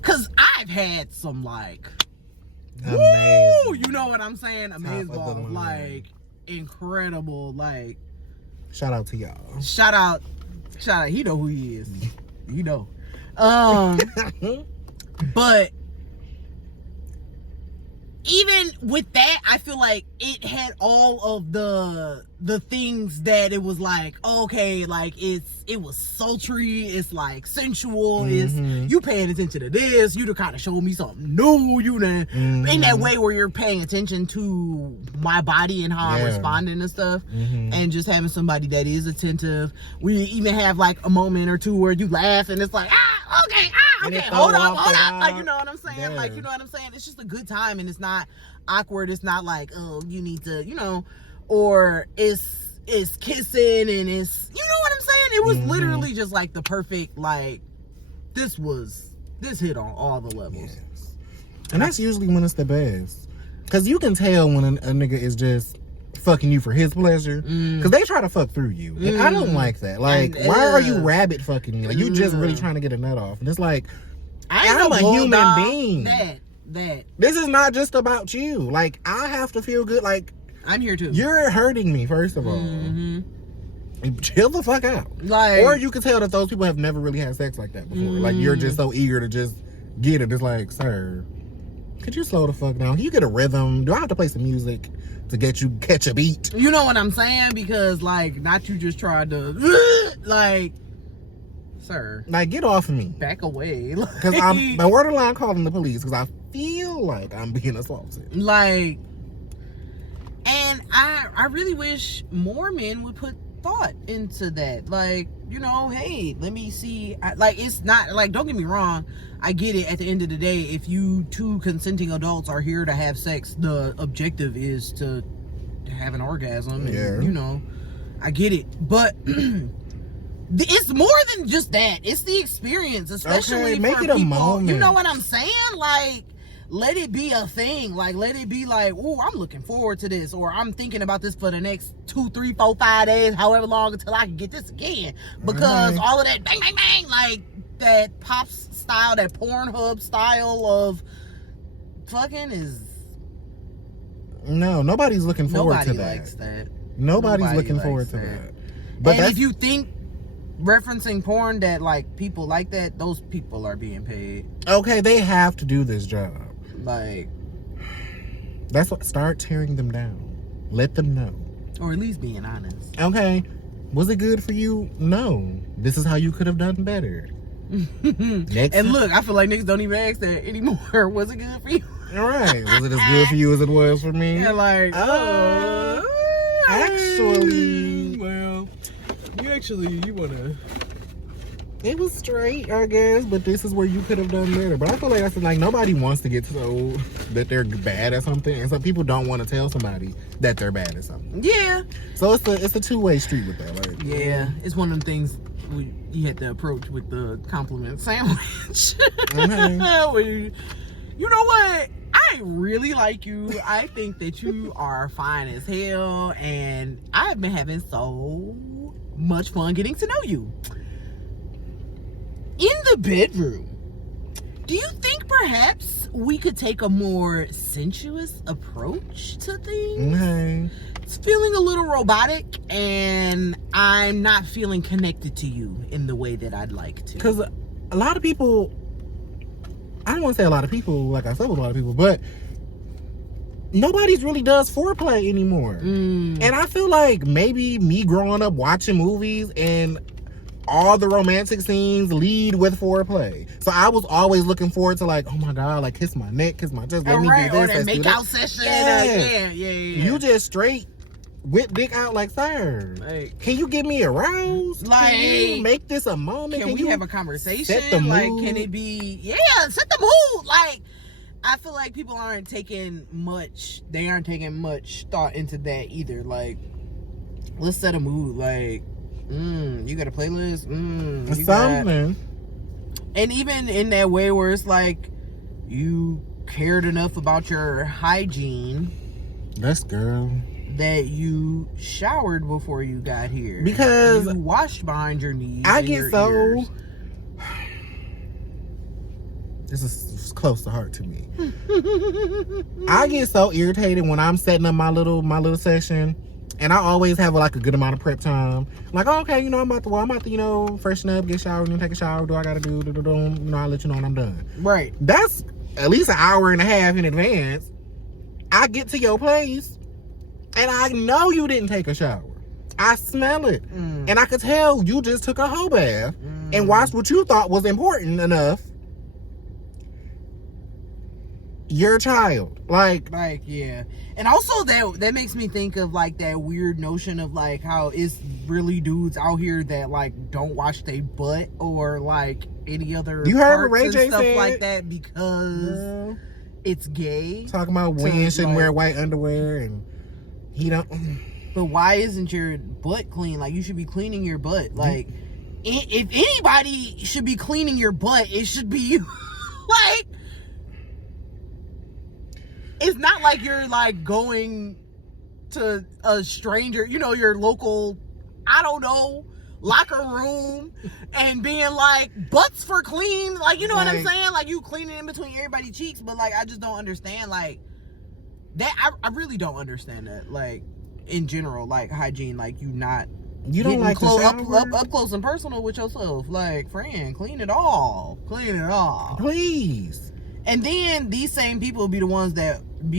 cause I've had some like amazing, woo, you know what I'm saying? Amazing, like incredible, like shout out to y'all. Shout out, he know who he is. You know. But even with that, I feel like it had all of the things that it was like, okay, like it was sultry, it's like sensual, it's you paying attention to this, you to kind of show me something new, you know, in that way where you're paying attention to my body and how I'm responding and stuff, and just having somebody that is attentive. We even have like a moment or two where you laugh and it's like, okay, hold up, like, you know what I'm saying? Yeah. Like, you know what I'm saying? It's just a good time, and it's not awkward. It's not like, oh, you need to, you know, or it's kissing and it's, you know what I'm saying? It was literally just like the perfect, like, this hit on all the levels. Yes. And that's usually when it's the best. Because you can tell when a nigga is just fucking you for his pleasure, because they try to fuck through you, and I don't like that. Like, why are you rabbit fucking me? Like, you just really trying to get a nut off, and it's like, I'm a human being. That this is not just about you. Like, I have to feel good. Like, I'm here too. You're hurting me, first of all. Chill the fuck out. Like, or you can tell that those people have never really had sex like that before. Like, you're just so eager to just get it. It's like, sir, could you slow the fuck down? Can you get a rhythm? Do I have to play some music to get you catch a beat? You know what I'm saying? Because, like, not you just tried to, like, sir, like, get off of me. Back away. Because I'm borderline calling the police because I feel like I'm being assaulted. Like, and I really wish more men would put thought into that. Like, you know, hey, let me see. Like, it's not, like, don't get me wrong, I get it. At the end of the day, if you two consenting adults are here to have sex, the objective is to have an orgasm. And, you know, I get it. But it's more than just that. It's the experience, especially make for it a people. moment. You know what I'm saying? Like, let it be a thing. Like, let it be like, oh, I'm looking forward to this, or I'm thinking about this for the next 2, 3, 4, 5 days, however long, until I can get this again. Because all of that bang, bang, bang, like that Pops style, that Pornhub style of fucking is. No, nobody's looking forward to that. Nobody likes that. Nobody's looking forward to that. But if you think referencing porn that like people like that, those people are being paid. Okay, they have to do this job. Like, that's what. Start tearing them down. Let them know. Or at least being honest. Okay, was it good for you? No. This is how you could have done better. And look, I feel like niggas don't even ask that anymore. Was it good for you? All right. Was it as good for you as it was for me? Yeah, like, actually, well, you wanna. It was straight, I guess, but this is where you could have done better. But I feel like that's like nobody wants to get told that they're bad at something, and some people don't want to tell somebody that they're bad at something. Yeah. So it's a two-way street with that. Like, yeah, it's one of them things you had to approach with the compliment sandwich. Mm-hmm. You know what? I really like you. I think that you are fine as hell, and I've been having so much fun getting to know you. In the bedroom, do you think perhaps we could take a more sensuous approach to things? Mm-hmm. It's feeling a little robotic, and I'm not feeling connected to you in the way that I'd like to. Because a lot of people, I don't want to say a lot of people, like I said with a lot of people, but nobody's really does foreplay anymore. And I feel like maybe me growing up watching movies and all the romantic scenes lead with foreplay. So I was always looking forward to like, oh my God, like kiss my neck, kiss my chest, let me do this. Or that make out session. Yeah. You just straight whip dick out like, sir, like, can you get me aroused? Like, can you make this a moment? Can we have a conversation? Set the mood? Like, can it be, set the mood. Like, I feel like people aren't taking much thought into that either. Like, let's set a mood. Like, you got a playlist? Something. And even in that way where it's like, you cared enough about your hygiene. Yes, girl. That you showered before you got here. Because you washed behind your knees. I get so ears. This is close to heart to me. I get so irritated when I'm setting up my little session, and I always have like a good amount of prep time. Like, oh, okay, I'm about to, freshen up, get showered, take a shower. Do I gotta do? I'll let you know when I'm done. Right. That's at least an hour and a half in advance. I get to your place, and I know you didn't take a shower. I smell it, and I could tell you just took a whole bath and watched what you thought was important enough. Your child, like yeah. And also that makes me think of like that weird notion of like how it's really dudes out here that like don't wash their butt or like any other you heard what parts Ray J and stuff said? like that because it's gay. Talking about women shouldn't wear white underwear, and he don't. But why isn't your butt clean? Like, you should be cleaning your butt. Like, if anybody should be cleaning your butt, it should be you. Like, it's not like you're like going to a stranger, your local, I don't know, locker room and being like, butts for clean. Like, you know what I'm saying? Like, you cleaning in between everybody's cheeks, but like, I just don't understand like that. I really don't understand that. Like, in general, like hygiene, like you don't like up close and personal with yourself. Like, friend, clean it all, please. And then these same people be the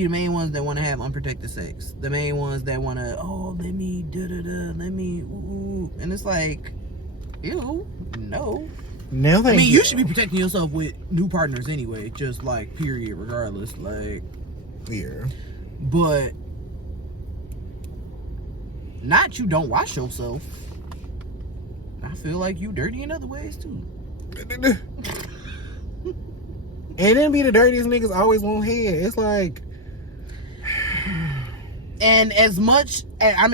main ones that want to have unprotected sex, the main ones that want to let me let me and it's like, ew, no. You should be protecting yourself with new partners anyway, just like period, regardless. Like, yeah, but not you don't wash yourself. I feel like you dirty in other ways too. And then be the dirtiest niggas always want head. It's like, and as much, I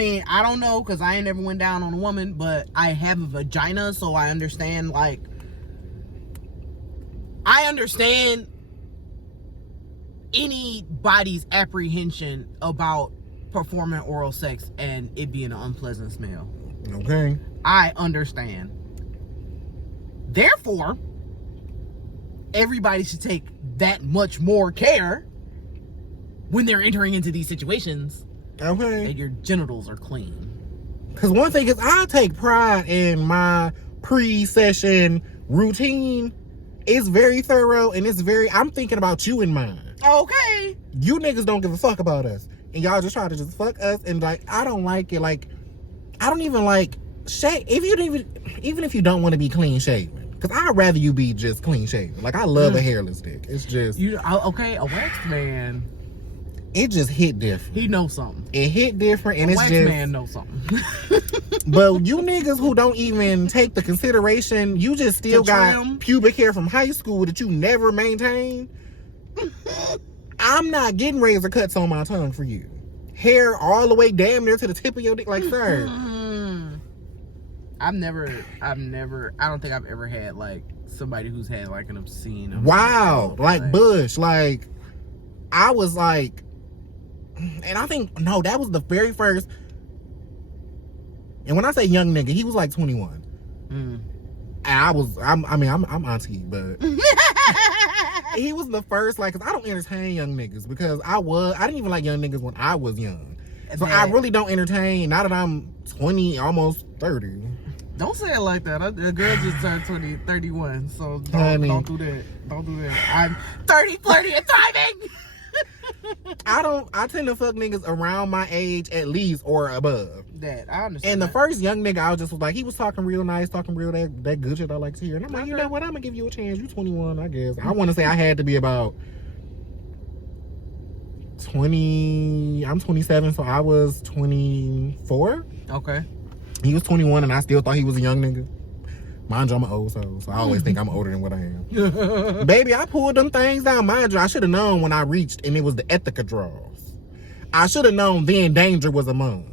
don't know, because I ain't never went down on a woman, but I have a vagina, so I understand, anybody's apprehension about performing oral sex and it being an unpleasant smell. Okay. I understand. Therefore, everybody should take that much more care when they're entering into these situations. Okay. That your genitals are clean. Because one thing is, I take pride in my pre-session routine. It's very thorough, and I'm thinking about you in mind. Okay. You niggas don't give a fuck about us. And y'all just try to just fuck us, and like, I don't like it. Like, I don't even like shave. Even if you don't want to be clean shaven. Because I'd rather you be just clean shaven. Like, I love a hairless dick. It's just... a waxed man. It just hit different. He knows something. It hit different, and a it's waxed just... man knows something. But you niggas who don't even take the consideration, you just still got trim. pubic hair from high school that you never maintained. I'm not getting razor cuts on my tongue for you. Hair all the way damn near to the tip of your dick, like, sir. I don't think I've ever had like somebody who's had like an obscene. Wow, like Bush, like I was like, and I think no, that was the very first. And when I say young nigga, he was like 21. And I'm auntie, but he was the first, like, cause I don't entertain young niggas because I didn't even like young niggas when I was young. So I really don't entertain now that I'm 20, almost 30. Don't say it like that. The girl just turned 31, so don't do that. Don't do that. I'm 30, flirty, and thriving. I tend to fuck niggas around my age at least or above. That I understand. And the first young nigga, I was like, he was talking real nice, talking real that good shit I like to hear. And I'm like, you know what? I'm gonna give you a chance. You 21, I guess. I want to say I had to be about 20. I'm 27, so I was 24. Okay. He was 21, and I still thought he was a young nigga. Mind you, I'm an old soul, so I always think I'm older than what I am. Baby, I pulled them things down. Mind you, I should have known when I reached, and it was the Ethica draws. I should have known then danger was among.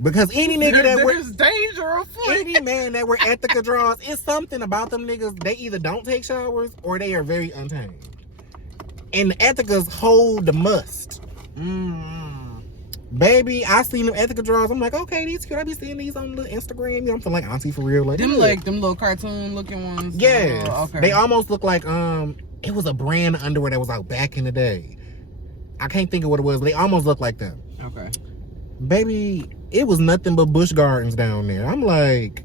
Because any nigga there's danger afoot. Any man that wear Ethica draws, it's something about them niggas. They either don't take showers or they are very untamed. And the Ethicas hold the must. Baby, I seen them Ethica draws. I'm like, okay, these cute. I be seeing these on the Instagram. You know, I'm feeling like auntie for real. Like them, like them little cartoon looking ones. Yeah, okay. They almost look like it was a brand of underwear that was out back in the day. I can't think of what it was, but they almost look like them. Okay. Baby, it was nothing but Busch Gardens down there. I'm like,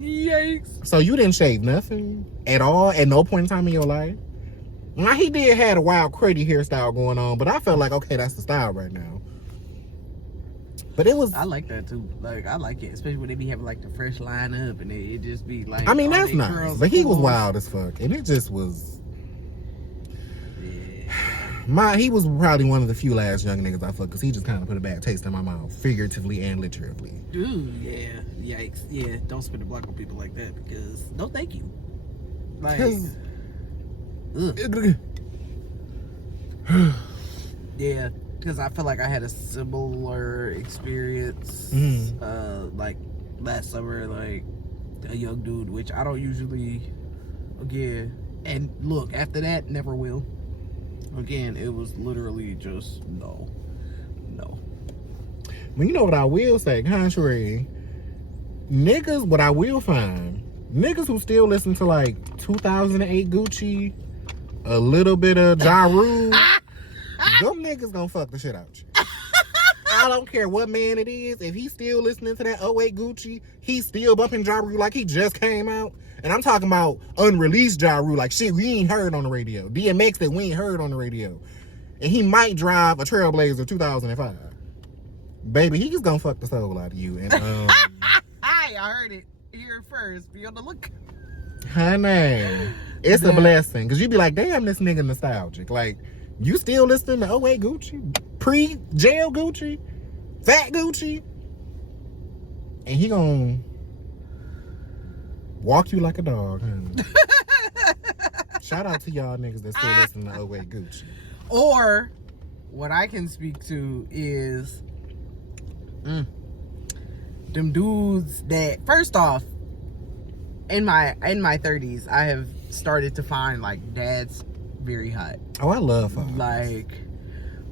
yikes. So you didn't shave nothing at all at no point in time in your life? Now he did had a wild crazy hairstyle going on, but I felt like, okay, that's the style right now. But it was. I like that too. Like, I like it, especially when they be having like the fresh lineup and it just be like. I mean, that's nice, but he was wild as fuck, and it just was. Yeah. He was probably one of the few last young niggas I fucked, because he just kind of put a bad taste in my mouth, figuratively and literally. Ooh, yeah, yikes, yeah. Don't spend the block on people like that, because no, thank you. Like, yeah. Because I feel like I had a similar experience, like last summer, like a young dude, which I don't usually, again, and look, after that, never will. Again, it was literally just no. Well, you know what I will say, contrary, niggas, what I will find, niggas who still listen to like 2008 Gucci, a little bit of Ja Rule, them niggas gonna fuck the shit out you. I don't care what man it is. If he's still listening to that 08 Gucci, he's still bumping Ja Rule like he just came out. And I'm talking about unreleased Ja Rule, like shit we ain't heard on the radio. DMX that we ain't heard on the radio. And he might drive a Trailblazer 2005. Baby, he's gonna fuck the soul out of you. And I heard it here first. Be on the look. Honey, it's a blessing. Because you be like, damn, this nigga nostalgic. Like, you still listening to 08 Gucci? Pre-jail Gucci? Fat Gucci? And he gonna walk you like a dog, honey. Shout out to y'all niggas that still listen to 08 Gucci. Or, what I can speak to is them dudes that, first off, in my 30s, I have started to find like dads very hot. Oh, I love fathers. Like,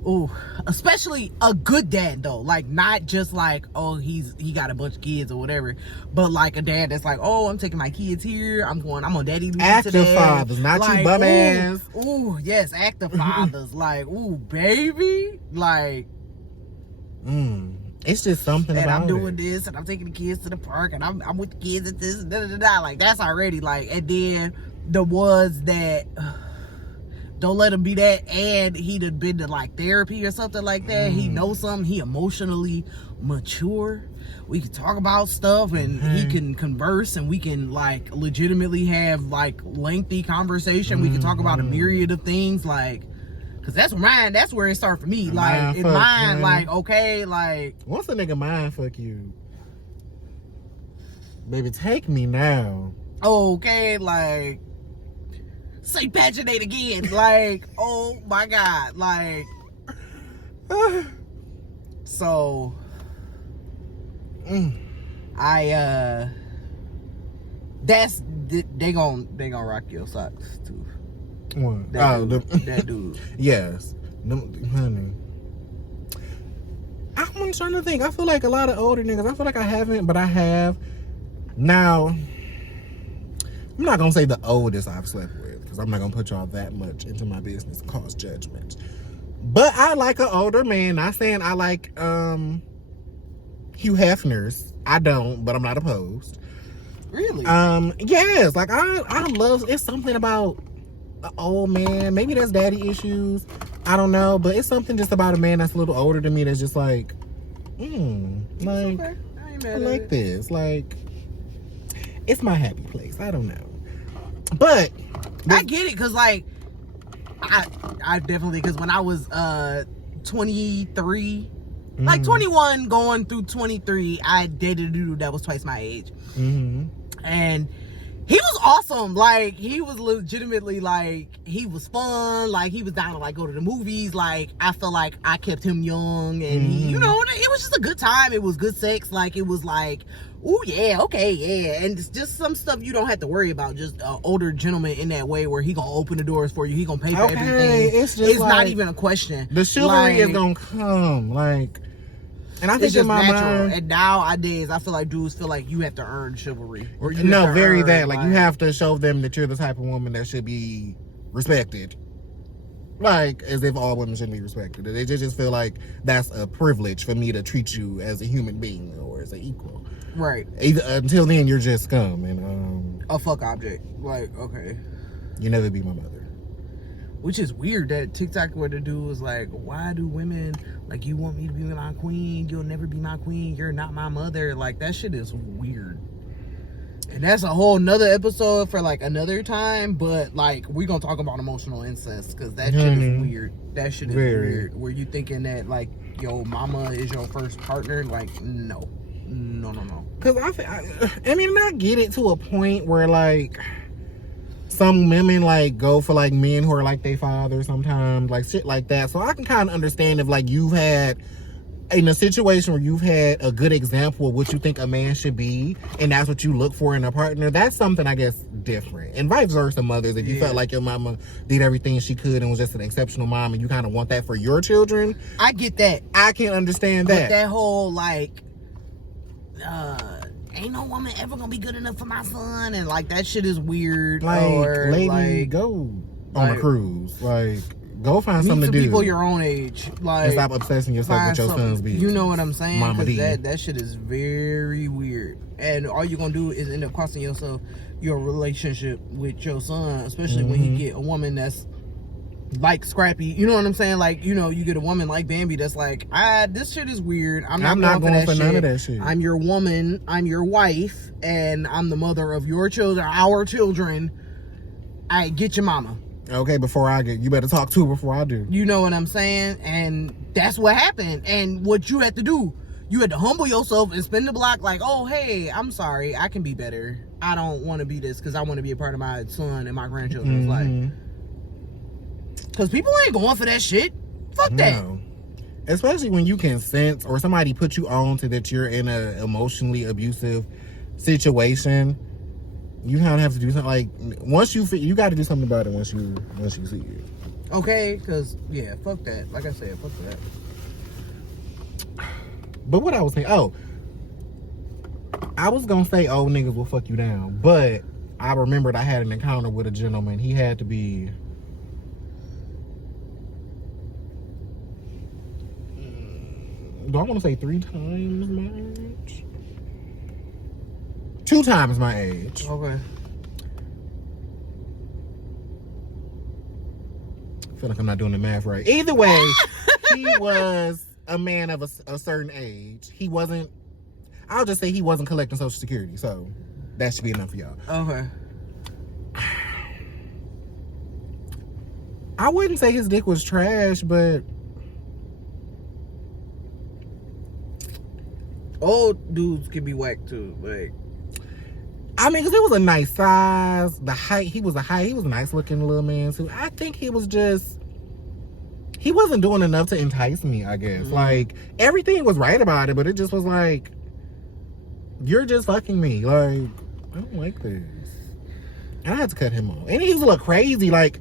oh, especially a good dad though. Like, not just like, oh, he got a bunch of kids or whatever, but like a dad that's like, oh, I'm taking my kids here. I'm on daddy leave active today. fathers, not like, you bum ass. Ooh, yes, active fathers. Like, ooh, baby, like. It's just something and about I'm doing it. this, and I'm taking the kids to the park, and I'm with the kids at this, like that's already like. And then the ones that don't let him be that, and he'd have been to like therapy or something like that. He knows something. He emotionally mature. We can talk about stuff, and he can converse, and we can like legitimately have like lengthy conversation. We can talk about a myriad of things, like. Cause that's mine. That's where it started for me. Like Mind in fuck, mine, man. like okay, like Once a nigga mind fuck you, baby, take me now. okay, like say paginate again. Like oh my god, like so. That's they gon' rock your socks too. What? That dude. Yes. Honey. I'm trying to think. I feel like a lot of older niggas, I feel like I haven't, but I have. Now, I'm not going to say the oldest I've slept with, because I'm not going to put y'all that much into my business and cause judgment. But I like an older man. Not saying I like Hugh Hefner's. I don't, but I'm not opposed. Really? Yes. Like, I love, it's something about an old man. Maybe that's daddy issues. I don't know. But it's something just about a man that's a little older than me that's just like, like, okay. I like this. Like, it's my happy place. I don't know. But I get it, because, like, I definitely, because when I was 23, like 21 going through 23, I dated a dude that was twice my age. And he was awesome. Like, he was legitimately, like, he was fun. Like, he was down to, like, go to the movies. Like, I felt like I kept him young. And, he, you know, it was just a good time. It was good sex. Like, it was like, oh, yeah, okay, yeah. And it's just some stuff you don't have to worry about. Just an older gentleman in that way where he gonna open the doors for you. He gonna pay for everything. It's just like, not even a question. The chivalry is gonna come. Like, and I think in my mind, and nowadays I feel like dudes feel like you have to earn chivalry. Or you no, have to very earn, that. Like, you have to show them that you're the type of woman that should be respected. Like, as if all women shouldn't be respected. They just feel like that's a privilege for me to treat you as a human being or as an equal. Right. Until then, you're just scum and a fuck object. Like, okay. You never be my mother. Which is weird that TikTok where the dude was like, why do women, like, you want me to be my queen? You'll never be my queen. You're not my mother. Like, that shit is weird. And that's a whole nother episode for, like, another time. But, like, we're going to talk about emotional incest because that shit is weird. That shit is weird. Were you thinking that, like, your mama is your first partner? Like, no. No. Because I mean, I get it to a point where, like, some women, like, go for, like, men who are like their father sometimes, like, shit like that. So I can kind of understand if, like, you've had, in a situation where you've had a good example of what you think a man should be, and that's what you look for in a partner, that's something, I guess, different. And vice versa, mothers, if you felt like your mama did everything she could and was just an exceptional mom, and you kind of want that for your children. I get that. I can understand that. But that whole, like, ain't no woman ever gonna be good enough for my son, and like that shit is weird. Like, or lady, like, go on a cruise. Like, go find something to do. People your own age. Like, and stop obsessing yourself with your son's business. You know what I'm saying? Mama D. That shit is very weird. And all you're gonna do is end up costing yourself your relationship with your son, especially when you get a woman that's like Scrappy. You know what I'm saying? Like, you know, you get a woman like Bambi that's like, this shit is weird. I'm not going for none of that shit. I'm your woman, I'm your wife, and I'm the mother of your children, our children. I get your mama. Okay, you better talk to her before I do. You know what I'm saying? And that's what happened. And what you had to do, you had to humble yourself and spin the block like, oh, hey, I'm sorry, I can be better. I don't want to be this because I want to be a part of my son and my grandchildren's life. Because people ain't going for that shit. Fuck that. Especially when you can sense or somebody put you on to that you're in a emotionally abusive situation. You kind of have to do something. Like, once you got to do something about it once you see it. Okay, because, yeah, fuck that. Like I said, fuck that. But what I was saying, I was going to say old niggas will fuck you down. But I remembered I had an encounter with a gentleman. He had to be... Do I want to say 3 times my age? 2 times my age. Okay. I feel like I'm not doing the math right. Either way, he was a man of a certain age. He wasn't, I'll just say he wasn't collecting Social Security. So that should be enough for y'all. Okay. I wouldn't say his dick was trash, but old dudes can be whack too. Like, I mean, because it was a nice size, the height. He was a nice looking little man too. I think he wasn't doing enough to entice me. I guess like everything was right about it, but it just was like, you're just fucking me. Like, I don't like this. And I had to cut him off. And he was a little crazy. Like,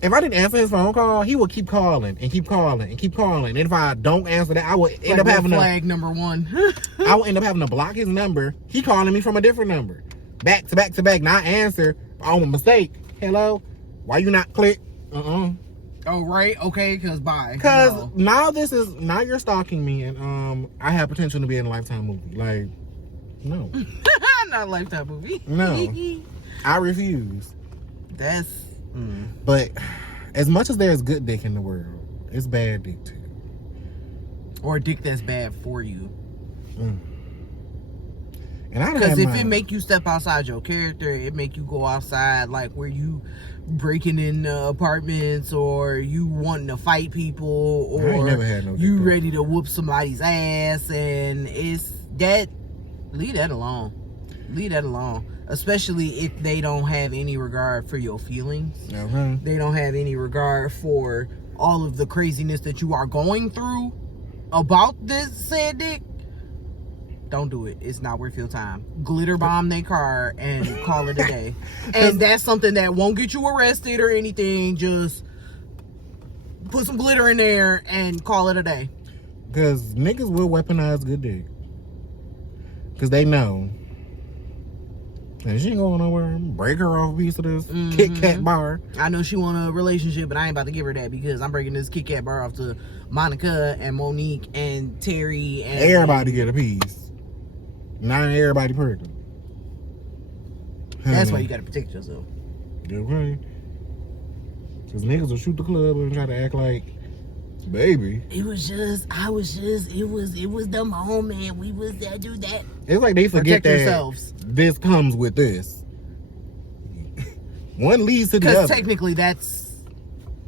if I didn't answer his phone call, he would keep calling and keep calling and keep calling. And if I don't answer that, I would end up having flag number one. I would end up having to block his number. He calling me from a different number. Back to back to back. Not answer. Oh, mistake. Hello? Why you not click? Oh, right. Okay, because bye. Because now you're stalking me, and I have potential to be in a Lifetime movie. Like, no. Not a Lifetime movie. No. I refuse. That's... But as much as there's good dick in the world, it's bad dick too. Or a dick that's bad for you. And I because if it make you step outside your character, it make you go outside, like where you breaking in apartments, or you wanting to fight people, or I ain't never had no you ready to whoop somebody's ass, and it's that. Leave that alone. Leave that alone. Especially if they don't have any regard for your feelings. They don't have any regard for all of the craziness that you are going through about this said dick. Don't do it. It's not worth your time. Glitter bomb their car and call it a day. And that's something that won't get you arrested or anything. Just put some glitter in there and call it a day. Because niggas will weaponize good dick. Because they know. And she ain't going nowhere. Break her off a piece of this Kit Kat bar. I know she want a relationship, but I ain't about to give her that, because I'm breaking this Kit Kat bar off to Monica and Monique and Terry and everybody get a piece. Not everybody pregnant. That's why you gotta protect yourself. You're right. Because niggas will shoot the club and try to act like, baby. It was the moment. We was that, do that. It's like they forget Protect that yourselves. This comes with this. One leads to the other. Because technically that's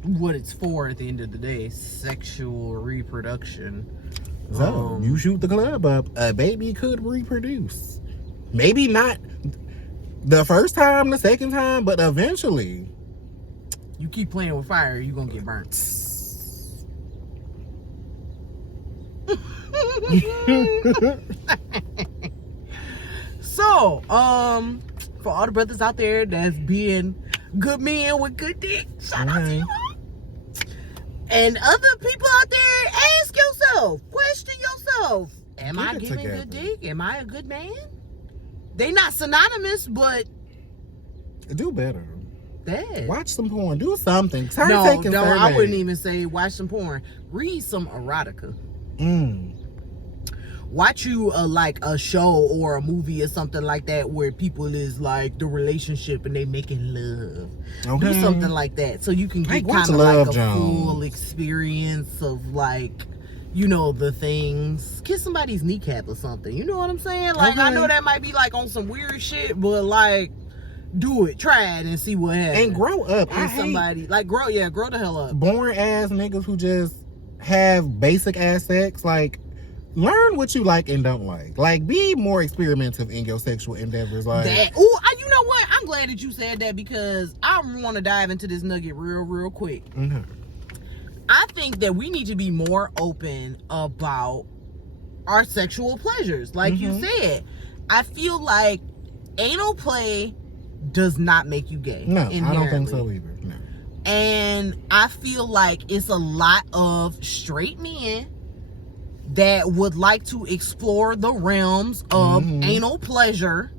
what it's for at the end of the day. Sexual reproduction. So, you shoot the club up, a baby could reproduce. Maybe not the first time, the second time, but eventually. You keep playing with fire, you're gonna get burnt. So, for all the brothers out there that's being good men with good dick, shout out to you all. And other people out there, ask yourself, question yourself, am I giving good dick? Am I a good man? They not synonymous, but do better. That. Watch some porn. Do something. No, I wouldn't even say watch some porn. Read some erotica. Watch you like a show or a movie or something like that where people is like the relationship and they making love. Do something like that so you can get kind of like a full experience of like, you know, the things. Kiss somebody's kneecap or something. You know what I'm saying? Like, I know that might be like on some weird shit, but like, do it, try it, and see what happens. And grow up. And somebody like grow the hell up. Boring ass niggas who just have basic ass sex, like. Learn what you like and don't like. Like, be more experimentative in your sexual endeavors. Like that. Ooh, you know what? I'm glad that you said that, because I want to dive into this nugget real quick. I think that we need to be more open about our sexual pleasures. Like you said, I feel like anal play does not make you gay. No, I don't think so either. No. And I feel like it's a lot of straight men that would like to explore the realms of anal pleasure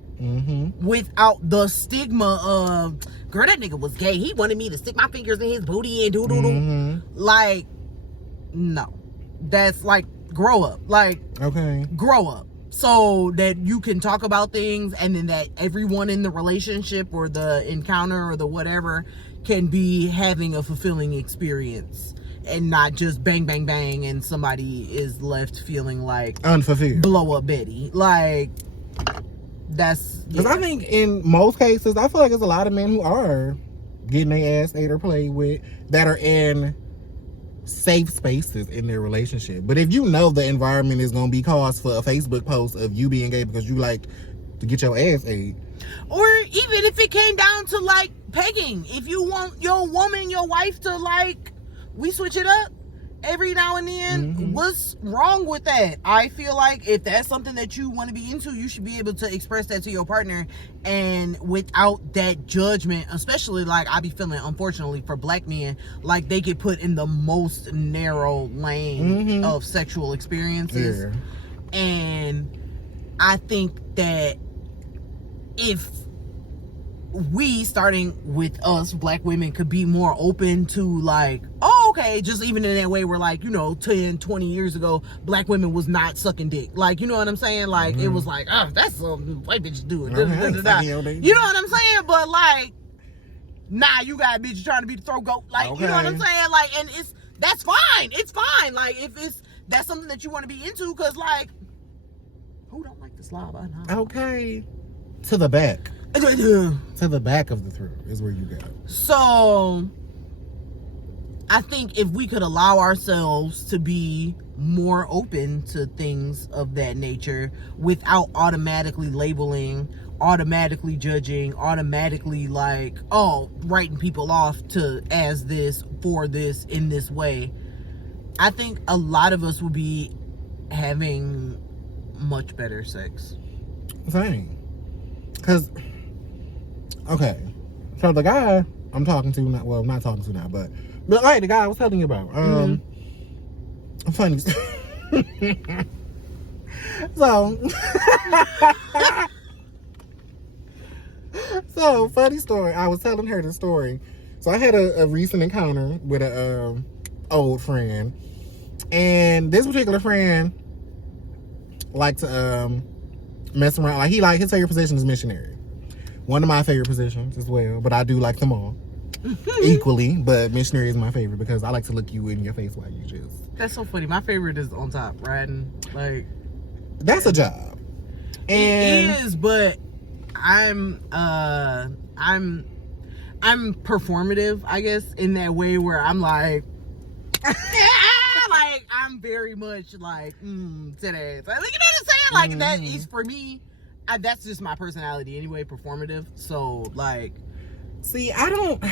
without the stigma of, girl, that nigga was gay. He wanted me to stick my fingers in his booty and do. Like, no. That's like, grow up. Like, grow up. So that you can talk about things, and then that everyone in the relationship or the encounter or the whatever can be having a fulfilling experience. And not just bang, bang, bang, and somebody is left feeling like unfulfilled. Blow up Betty. Like, that's... Because I think in most cases, I feel like there's a lot of men who are getting their ass ate or played with, that are in safe spaces in their relationship. But if you know the environment is going to be cause for a Facebook post of you being gay because you like to get your ass ate, or even if it came down to like pegging, if you want your woman, your wife to like, we switch it up every now and then, what's wrong with that? I feel like if that's something that you want to be into, you should be able to express that to your partner, and without that judgment. Especially like I be feeling, unfortunately for black men, like they get put in the most narrow lane of sexual experiences. And I think that if we, starting with us black women, could be more open to like, oh, okay, just even in that way where like, 10, 20 years ago, black women was not sucking dick. Like, you know what I'm saying? Like, it was like, oh, that's something white bitches do. You know what I'm saying? But like, nah, you got a bitch trying to be the throat goat. Like, you know what I'm saying? Like, and that's fine. It's fine. Like, if that's something that you want to be into, because like, who don't like the slob? I know. Okay. To the back. To the back of the throat is where you go. So I think if we could allow ourselves to be more open to things of that nature without automatically labeling, automatically judging, automatically like, oh, writing people off as this, for this, in this way, I think a lot of us would be having much better sex. Same. Because, okay, so the guy I'm talking to now, well, not talking to now, but like the guy I was telling you about, funny. So funny story. I was telling her the story. So I had a recent encounter with a old friend, and this particular friend liked to mess around. Like his favorite position is missionary. One of my favorite positions as well, but I do like them all equally. But missionary is my favorite because I like to look you in your face while you just. That's so funny. My favorite is on top, riding. Like, that's a job. And it is, but I'm performative, I guess, in that way where I'm like, like I'm very much like today. Like, you know what I'm saying? Like that is for me. That's just my personality anyway, performative. So like, see, I don't.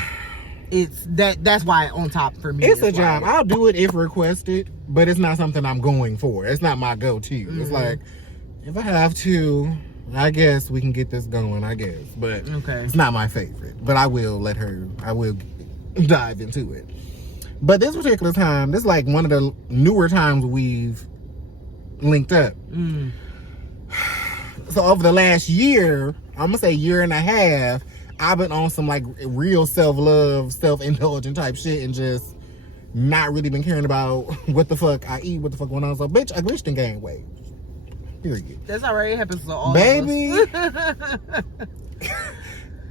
It's that's why on top for me. It's a job. I'll do it if requested, but it's not something I'm going for. It's not my go-to. It's like, if I have to, I guess we can get this going. I guess, but it's not my favorite. But I will dive into it. But this particular time, this is like one of the newer times we've linked up. So over the last year, I'm gonna say year and a half, I've been on some like real self-love, self-indulgent type shit and just not really been caring about what the fuck I eat, what the fuck going on. So bitch, I glitched and gained weight. Period. That's already happens to all baby. Of us.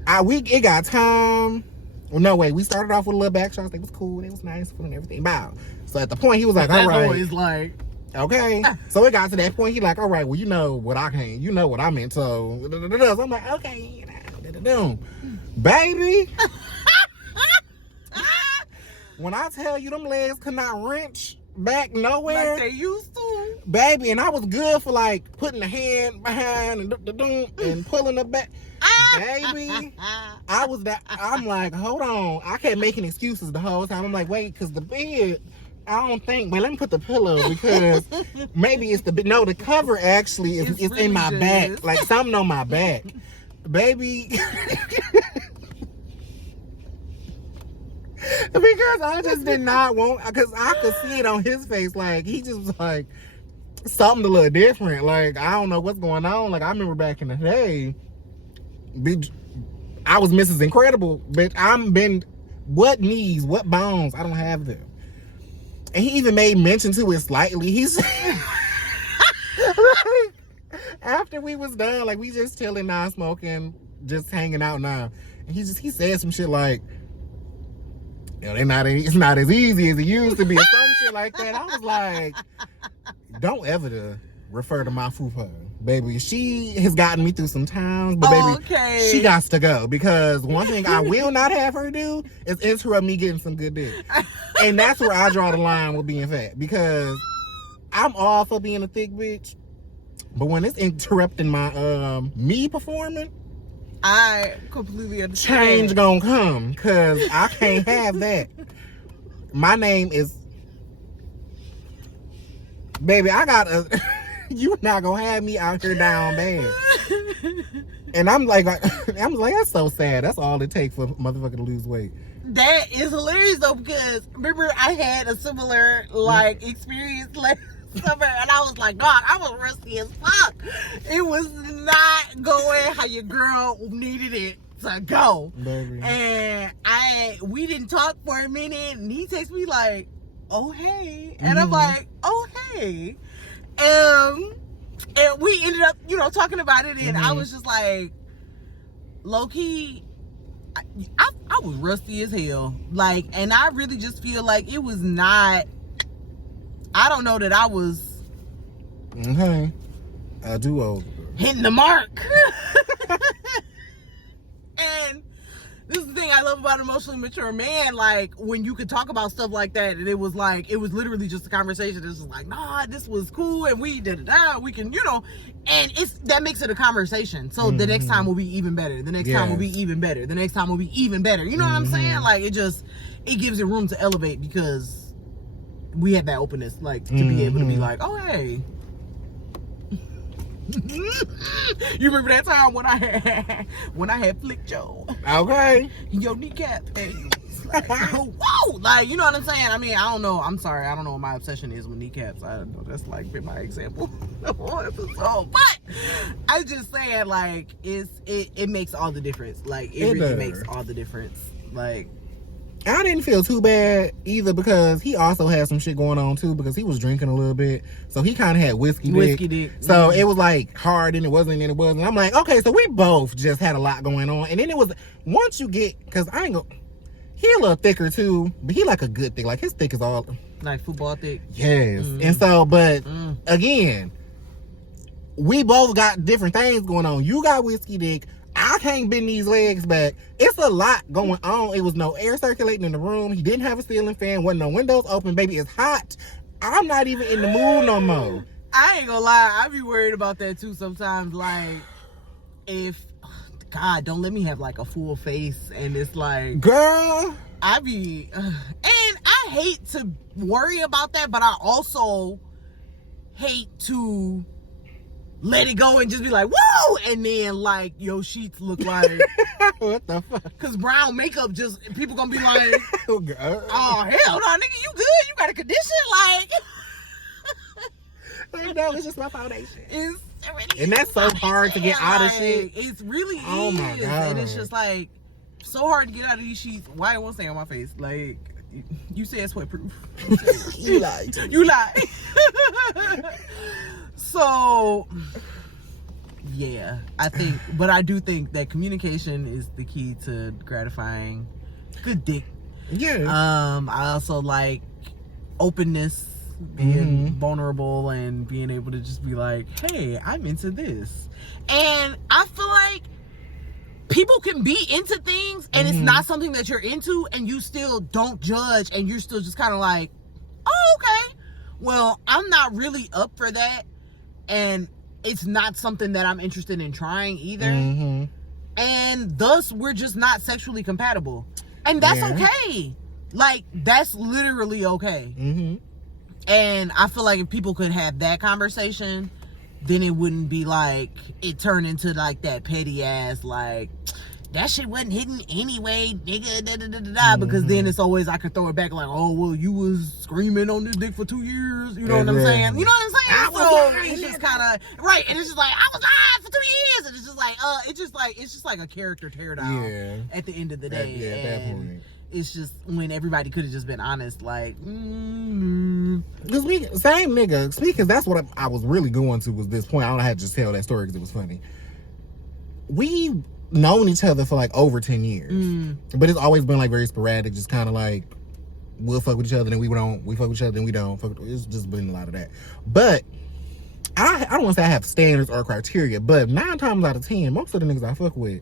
It got time. Well, no, wait. We started off with a little back shots. It was cool. It was nice, and everything. Bow. So at the point, he was like, all right. Always like, okay. So it got to that point. He like, all right, well, you know what I can. You know what I meant. So I'm like, okay. Baby. When I tell you them legs could not wrench back nowhere. Like they used to. Baby, and I was good for like putting the hand behind and pulling it back. Baby, I'm like, hold on. I kept making excuses the whole time. I'm like, wait, because the bed, I don't think, but let me put the pillow because maybe it's the cover actually is in my back. Like something on my back. Baby. Because I just did not want, because I could see it on his face. Like, he just was like, something a little different. Like, I don't know what's going on. Like, I remember back in the day, bitch, I was Mrs. Incredible, bitch. What knees, what bones? I don't have them. And he even made mention to it slightly. He said, like, after we was done, like, we just chilling now, smoking, just hanging out now. And he said some shit like, it's not as easy as it used to be, or some shit like that. I was like, don't ever refer to my fupa Baby, she has gotten me through some times, but baby, she got to go, because one thing I will not have her do is interrupt me getting some good dick. And that's where I draw the line with being fat, because I'm all for being a thick bitch, but when it's interrupting my me performing, I completely understand. Change gonna come, because I can't have that. My name is, baby, I got a you not gonna have me out here down bad. And I'm like, that's so sad. That's all it takes for a motherfucker to lose weight. That is hilarious though, because remember I had a similar like experience last summer, and I was like, dog, I was rusty as fuck. It was not going how your girl needed it to go. Baby. And we didn't talk for a minute, and he texts me like, oh hey, and I'm like, oh hey. And we ended up, talking about it, and I was just like, low key, I was rusty as hell. Like, and I really just feel like it was not, I don't know that I was I do over hitting the mark. And this is the thing I love about emotionally mature man, like when you could talk about stuff like that, and it was literally just a conversation. It's just like, nah, this was cool, and we we can, and that makes it a conversation. So the next time will be even better. The next time will be even better. The next time will be even better. You know what I'm saying? Like it gives it room to elevate, because we had that openness, like to be able to be like, oh hey. You remember that time when I had flicked your kneecap, and like, oh, whoa, like, you know what I'm saying? I mean, I don't know. I'm sorry, I don't know what my obsession is with kneecaps. I don't know, that's like been my example the whole episode. But I'm just saying, like, it makes all the difference. Like it really makes all the difference. Like, I didn't feel too bad either, because he also had some shit going on too, because he was drinking a little bit, so he kind of had whiskey dick. So it was like hard, and it wasn't, and it wasn't. I'm like, okay, so we both just had a lot going on. And then it was, once you get, because he a little thicker too, but he like a good thick, like his thick is all like football thick. Yes. And so, but again, we both got different things going on. You got whiskey dick, I can't bend these legs back. It's a lot going on. It was no air circulating in the room. He didn't have a ceiling fan. Wasn't no windows open. Baby, it's hot. I'm not even in the mood no more. I ain't gonna lie. I be worried about that too sometimes. Like, if, God, don't let me have like a full face, and it's like, girl, I be, and I hate to worry about that, but I also hate to let it go and just be like, whoa, and then like your sheets look like what the fuck? Cause brown makeup, just people gonna be like, oh hell no, nigga, you good? You got a condition? Like, no, it's just my foundation. It's really, and that's so hard to get out of shit. It's really oh my God. And it's just like so hard to get out of these sheets. Why it won't stay on my face? Like, you say it's sweat proof. You lied. You lied. So, yeah, I do think that communication is the key to gratifying good dick. Yeah. I also like openness, being vulnerable, and being able to just be like, hey, I'm into this. And I feel like people can be into things, and it's not something that you're into, and you still don't judge, and you're still just kind of like, oh, okay. Well, I'm not really up for that. And it's not something that I'm interested in trying either. And thus, we're just not sexually compatible. And that's okay. Like, that's literally okay. And I feel like if people could have that conversation, then it wouldn't be like, it turned into like that petty ass, like, that shit wasn't hitting anyway, nigga, da-da-da-da-da. Because then it's always, I could throw it back like, oh, well, you was screaming on this dick for 2 years. You know what I'm saying? You know what I'm saying? It's just kind of, right. And it's just like, I was live for 2 years. And it's just like a character teardown at the end of the day. At that point. It's just when everybody could have just been honest, like, same nigga. Speaking, that's what I was really going to was this point. I don't have to just tell that story because it was funny. We've known each other for like over 10 years, but it's always been like very sporadic, just kind of like we'll fuck with each other, then we don't. We fuck with each other, then we don't. It's just been a lot of that. But I don't want to say I have standards or criteria, but 9 times out of 10, most of the niggas I fuck with,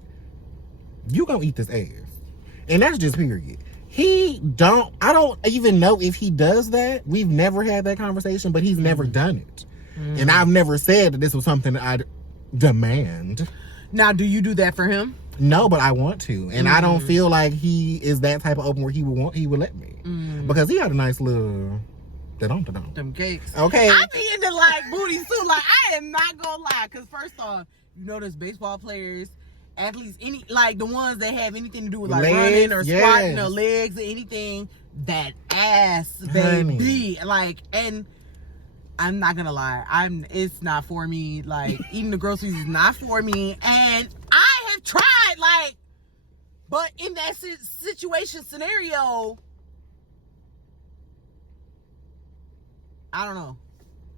you gonna eat this ass. And that's just period. I don't even know if he does that. We've never had that conversation, but he's never done it. And I've never said that this was something that I'd demand. Now, do you do that for him? No, but I want to. And I don't feel like he is that type of open where he would let me. Because he had a nice little them cakes. Okay. I be into like booties too. Like, I am not gonna lie. Because first off, you know, there's baseball players, athletes, any like the ones that have anything to do with like legs, running or squatting or legs or anything. That ass, baby. Like, and I'm not gonna lie. It's not for me. Like, eating the groceries is not for me. And I have tried, like, but in that scenario, I don't know.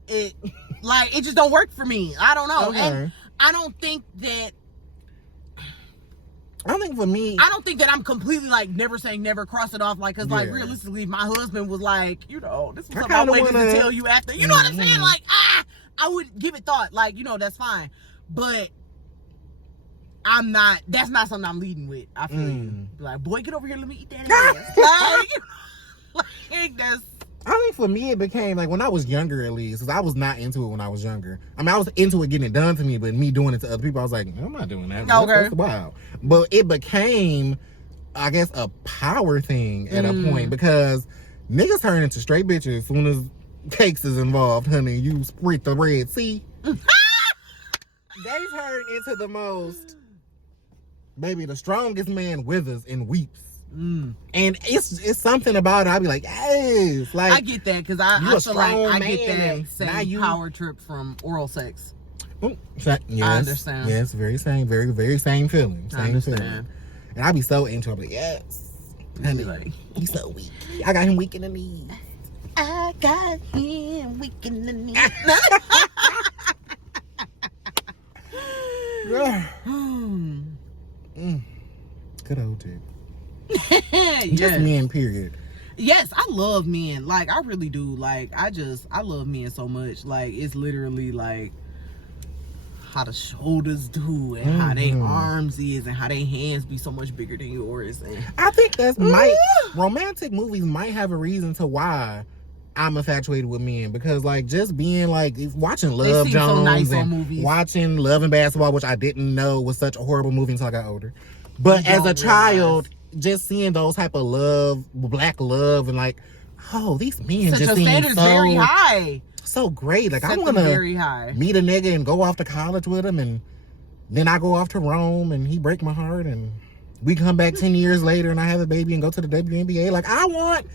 It just don't work for me. I don't know. Okay. And I don't think for me, I don't think that I'm completely like never saying never, cross it off, like, because like realistically, if my husband was like, you know, this was something I waited to tell you after, you know what I'm saying? Like, I would give it thought, like, you know, that's fine. But that's not something I'm leading with. I feel you. Like, boy, get over here, let me eat that ass. like that's. I think for me it became like when I was younger, at least, because I was not into it when I was younger. I mean, I was into it getting it done to me, but me doing it to other people, I was like, I'm not doing that. Okay. That's wild. But it became, I guess, a power thing at a point, because niggas turn into straight bitches as soon as cakes is involved, honey. You sprit the Red Sea. They turn into the most, baby, the strongest man withers and weeps. And it's something about it. I'd be like, yes, like, I get that, because I feel like I get that same now power trip from oral sex. Yes, I understand. Yes, very same feeling. I Same understand. feeling. And I'd be so into it. I'd be like, yes. Honey, Like, he's so weak. I got him weak in the knees. I got him weak in the knee. Good old dude. Yes. Just men, period. Yes, I love men. Like, I really do. Like, I love men so much. Like, it's literally like how the shoulders do and how they arms is and how they hands be so much bigger than yours. And I think romantic movies might have a reason to why I'm infatuated with men, because like just being like watching Love seem Jones so nice and on movies. watching Love and Basketball, which I didn't know was such a horrible movie until I got older. But You as a don't child, just seeing those type of love, black love, and like, oh, these men Such just your seem standards very high. so great. Like, I Set want them to very high. meet a nigga and go off to college with him, and then I go off to Rome and he break my heart, and we come back 10 years later and I have a baby and go to the WNBA. Like, I want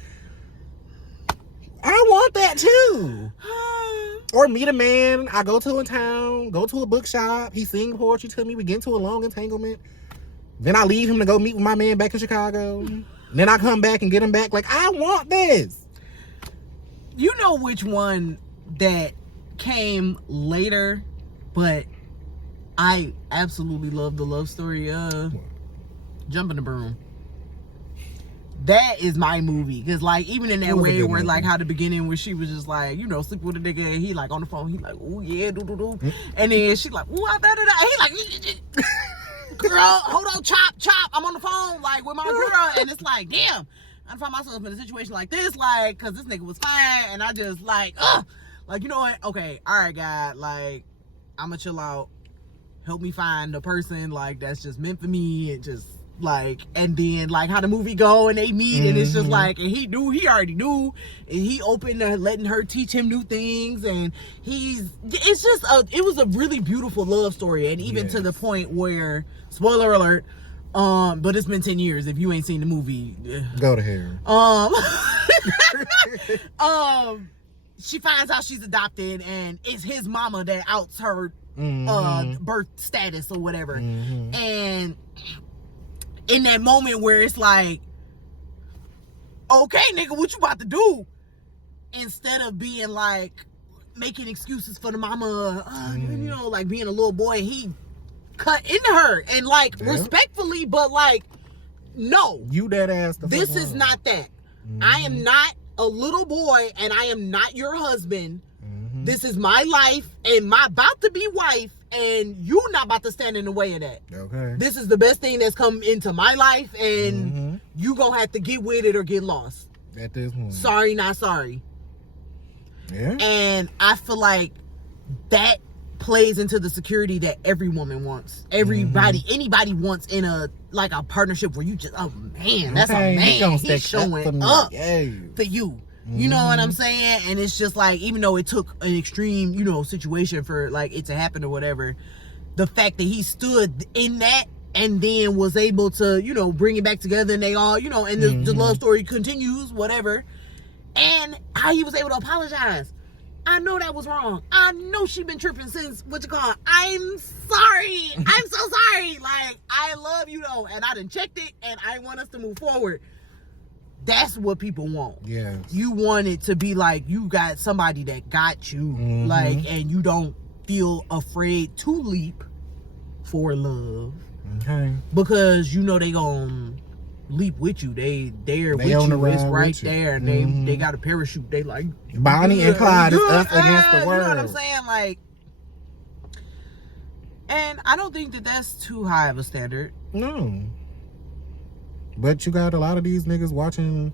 that too. Or meet a man I go to in town, go to a bookshop, he sing poetry to me, we get into a long entanglement. Then I leave him to go meet with my man back in Chicago. Then I come back and get him back. Like, I want this. You know which one that came later, but I absolutely love the love story of Jumping the Broom. That is my movie, because like even in that way where like how the beginning where she was just like, you know, sleep with a nigga and he like on the phone, he like, oh yeah, do, and then she like, oh I better that, he like, girl, hold on, chop, I'm on the phone like with my girl, and it's like, damn, I find myself in a situation like this, like, cause this nigga was fine, and I just like, like, you know what, okay, all right, God, like, I'ma chill out, help me find the person like that's just meant for me, and just like, and then like how the movie go and they meet, and it's just like, and he already knew, and he opened to letting her teach him new things, and it's just it was a really beautiful love story, and even to the point where, spoiler alert, but it's been 10 years if you ain't seen the movie, go to hell. She finds out she's adopted, and it's his mama that outs her birth status or whatever, and in that moment where it's like, okay, nigga, what you about to do? Instead of being like, making excuses for the mama, you know, like being a little boy, he cut into her and like respectfully, but like, no. You that ass. This is not that. I am not a little boy and I am not your husband. This is my life and my about to be wife, and you not about to stand in the way of that. Okay. This is the best thing that's come into my life, and you gonna have to get with it or get lost. At this point. Sorry, not sorry. Yeah. And I feel like that plays into the security that every woman wants. Everybody, anybody wants in a partnership where you just, oh man, that's a man. He's showing up for you. You know what I'm saying? And it's just like, even though it took an extreme, situation for like it to happen or whatever, the fact that he stood in that and then was able to, bring it back together, and they all, and the love story continues, whatever. And how he was able to apologize. I know that was wrong. I know she been tripping since, I'm sorry. I'm so sorry. Like, I love you though. And I done checked it, and I want us to move forward. That's what people want. Yeah. You want it to be like, you got somebody that got you. Like, and you don't feel afraid to leap for love. Okay. Because they gonna leap with you. They're with on the you. It's ride right with you. there. They got a parachute. They like Bonnie and Clyde is us against the world. You know what I'm saying? Like, and I don't think that that's too high of a standard. No. But you got a lot of these niggas watching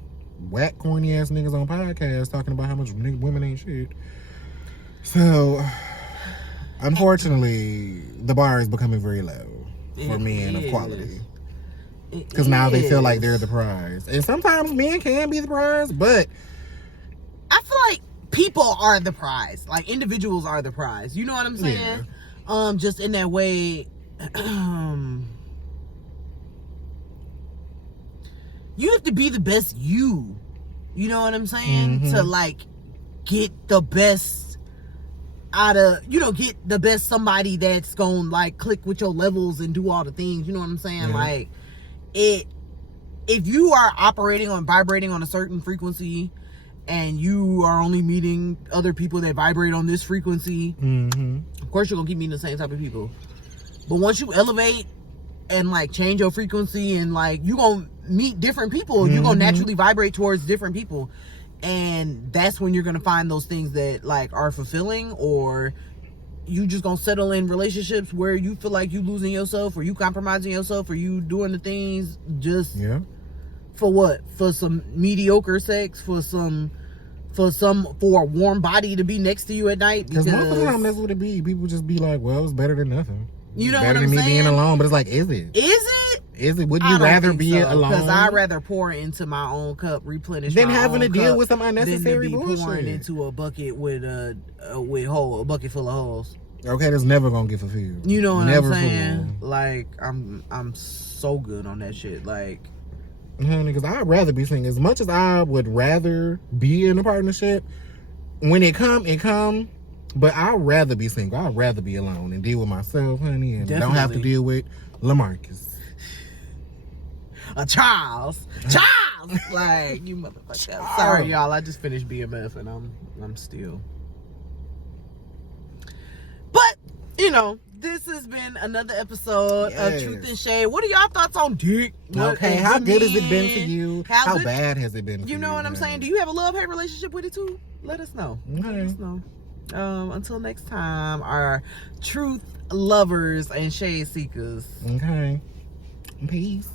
whack corny ass niggas on podcasts talking about how much women ain't shit. So, unfortunately, the bar is becoming very low for men of quality. Because now they feel like they're the prize. And sometimes men can be the prize, but I feel like people are the prize. Like, individuals are the prize. You know what I'm saying? Yeah. Just in that way, you have to be the best you. You know what I'm saying? To, like, get the best out of, get the best somebody that's gonna, like, click with your levels and do all the things. You know what I'm saying? Yeah. Like, if you are vibrating on a certain frequency, and you are only meeting other people that vibrate on this frequency, of course you're gonna keep meeting the same type of people. But once you elevate and like change your frequency, and like you're gonna meet different people, you're gonna naturally vibrate towards different people, and that's when you're gonna find those things that like are fulfilling, or you just gonna settle in relationships where you feel like you losing yourself, or you compromising yourself, or you doing the things just for what? For some mediocre sex, for a warm body to be next to you at night. Because most of the time that's what it be. People just be like, well, it's better than nothing. You know what better I'm than me saying? being alone. But it's like, is it? Is it? Would you rather be alone? Because I'd rather pour into my own cup, replenish than my having own to deal cup with some unnecessary than to be bullshit. pouring into a bucket with a bucket full of holes. Okay, that's never gonna get fulfilled. You know what never I'm saying? Full. Like, I'm so good on that shit. Like, honey, because I'd rather be single. As much as I would rather be in a partnership, when it come. But I'd rather be single. I'd rather be alone and deal with myself, honey, and don't have to deal with LaMarcus. Charles, like, you motherfucker. Sorry, y'all. I just finished BMF, and I'm still. But this has been another episode of Truth and Shade. What are y'all thoughts on dick? Okay, how good has it been to you? How bad has it been? You know what I'm saying? Do you have a love-hate relationship with it too? Let us know. Okay. Let us know. Until next time, our truth lovers and shade seekers. Okay. Peace.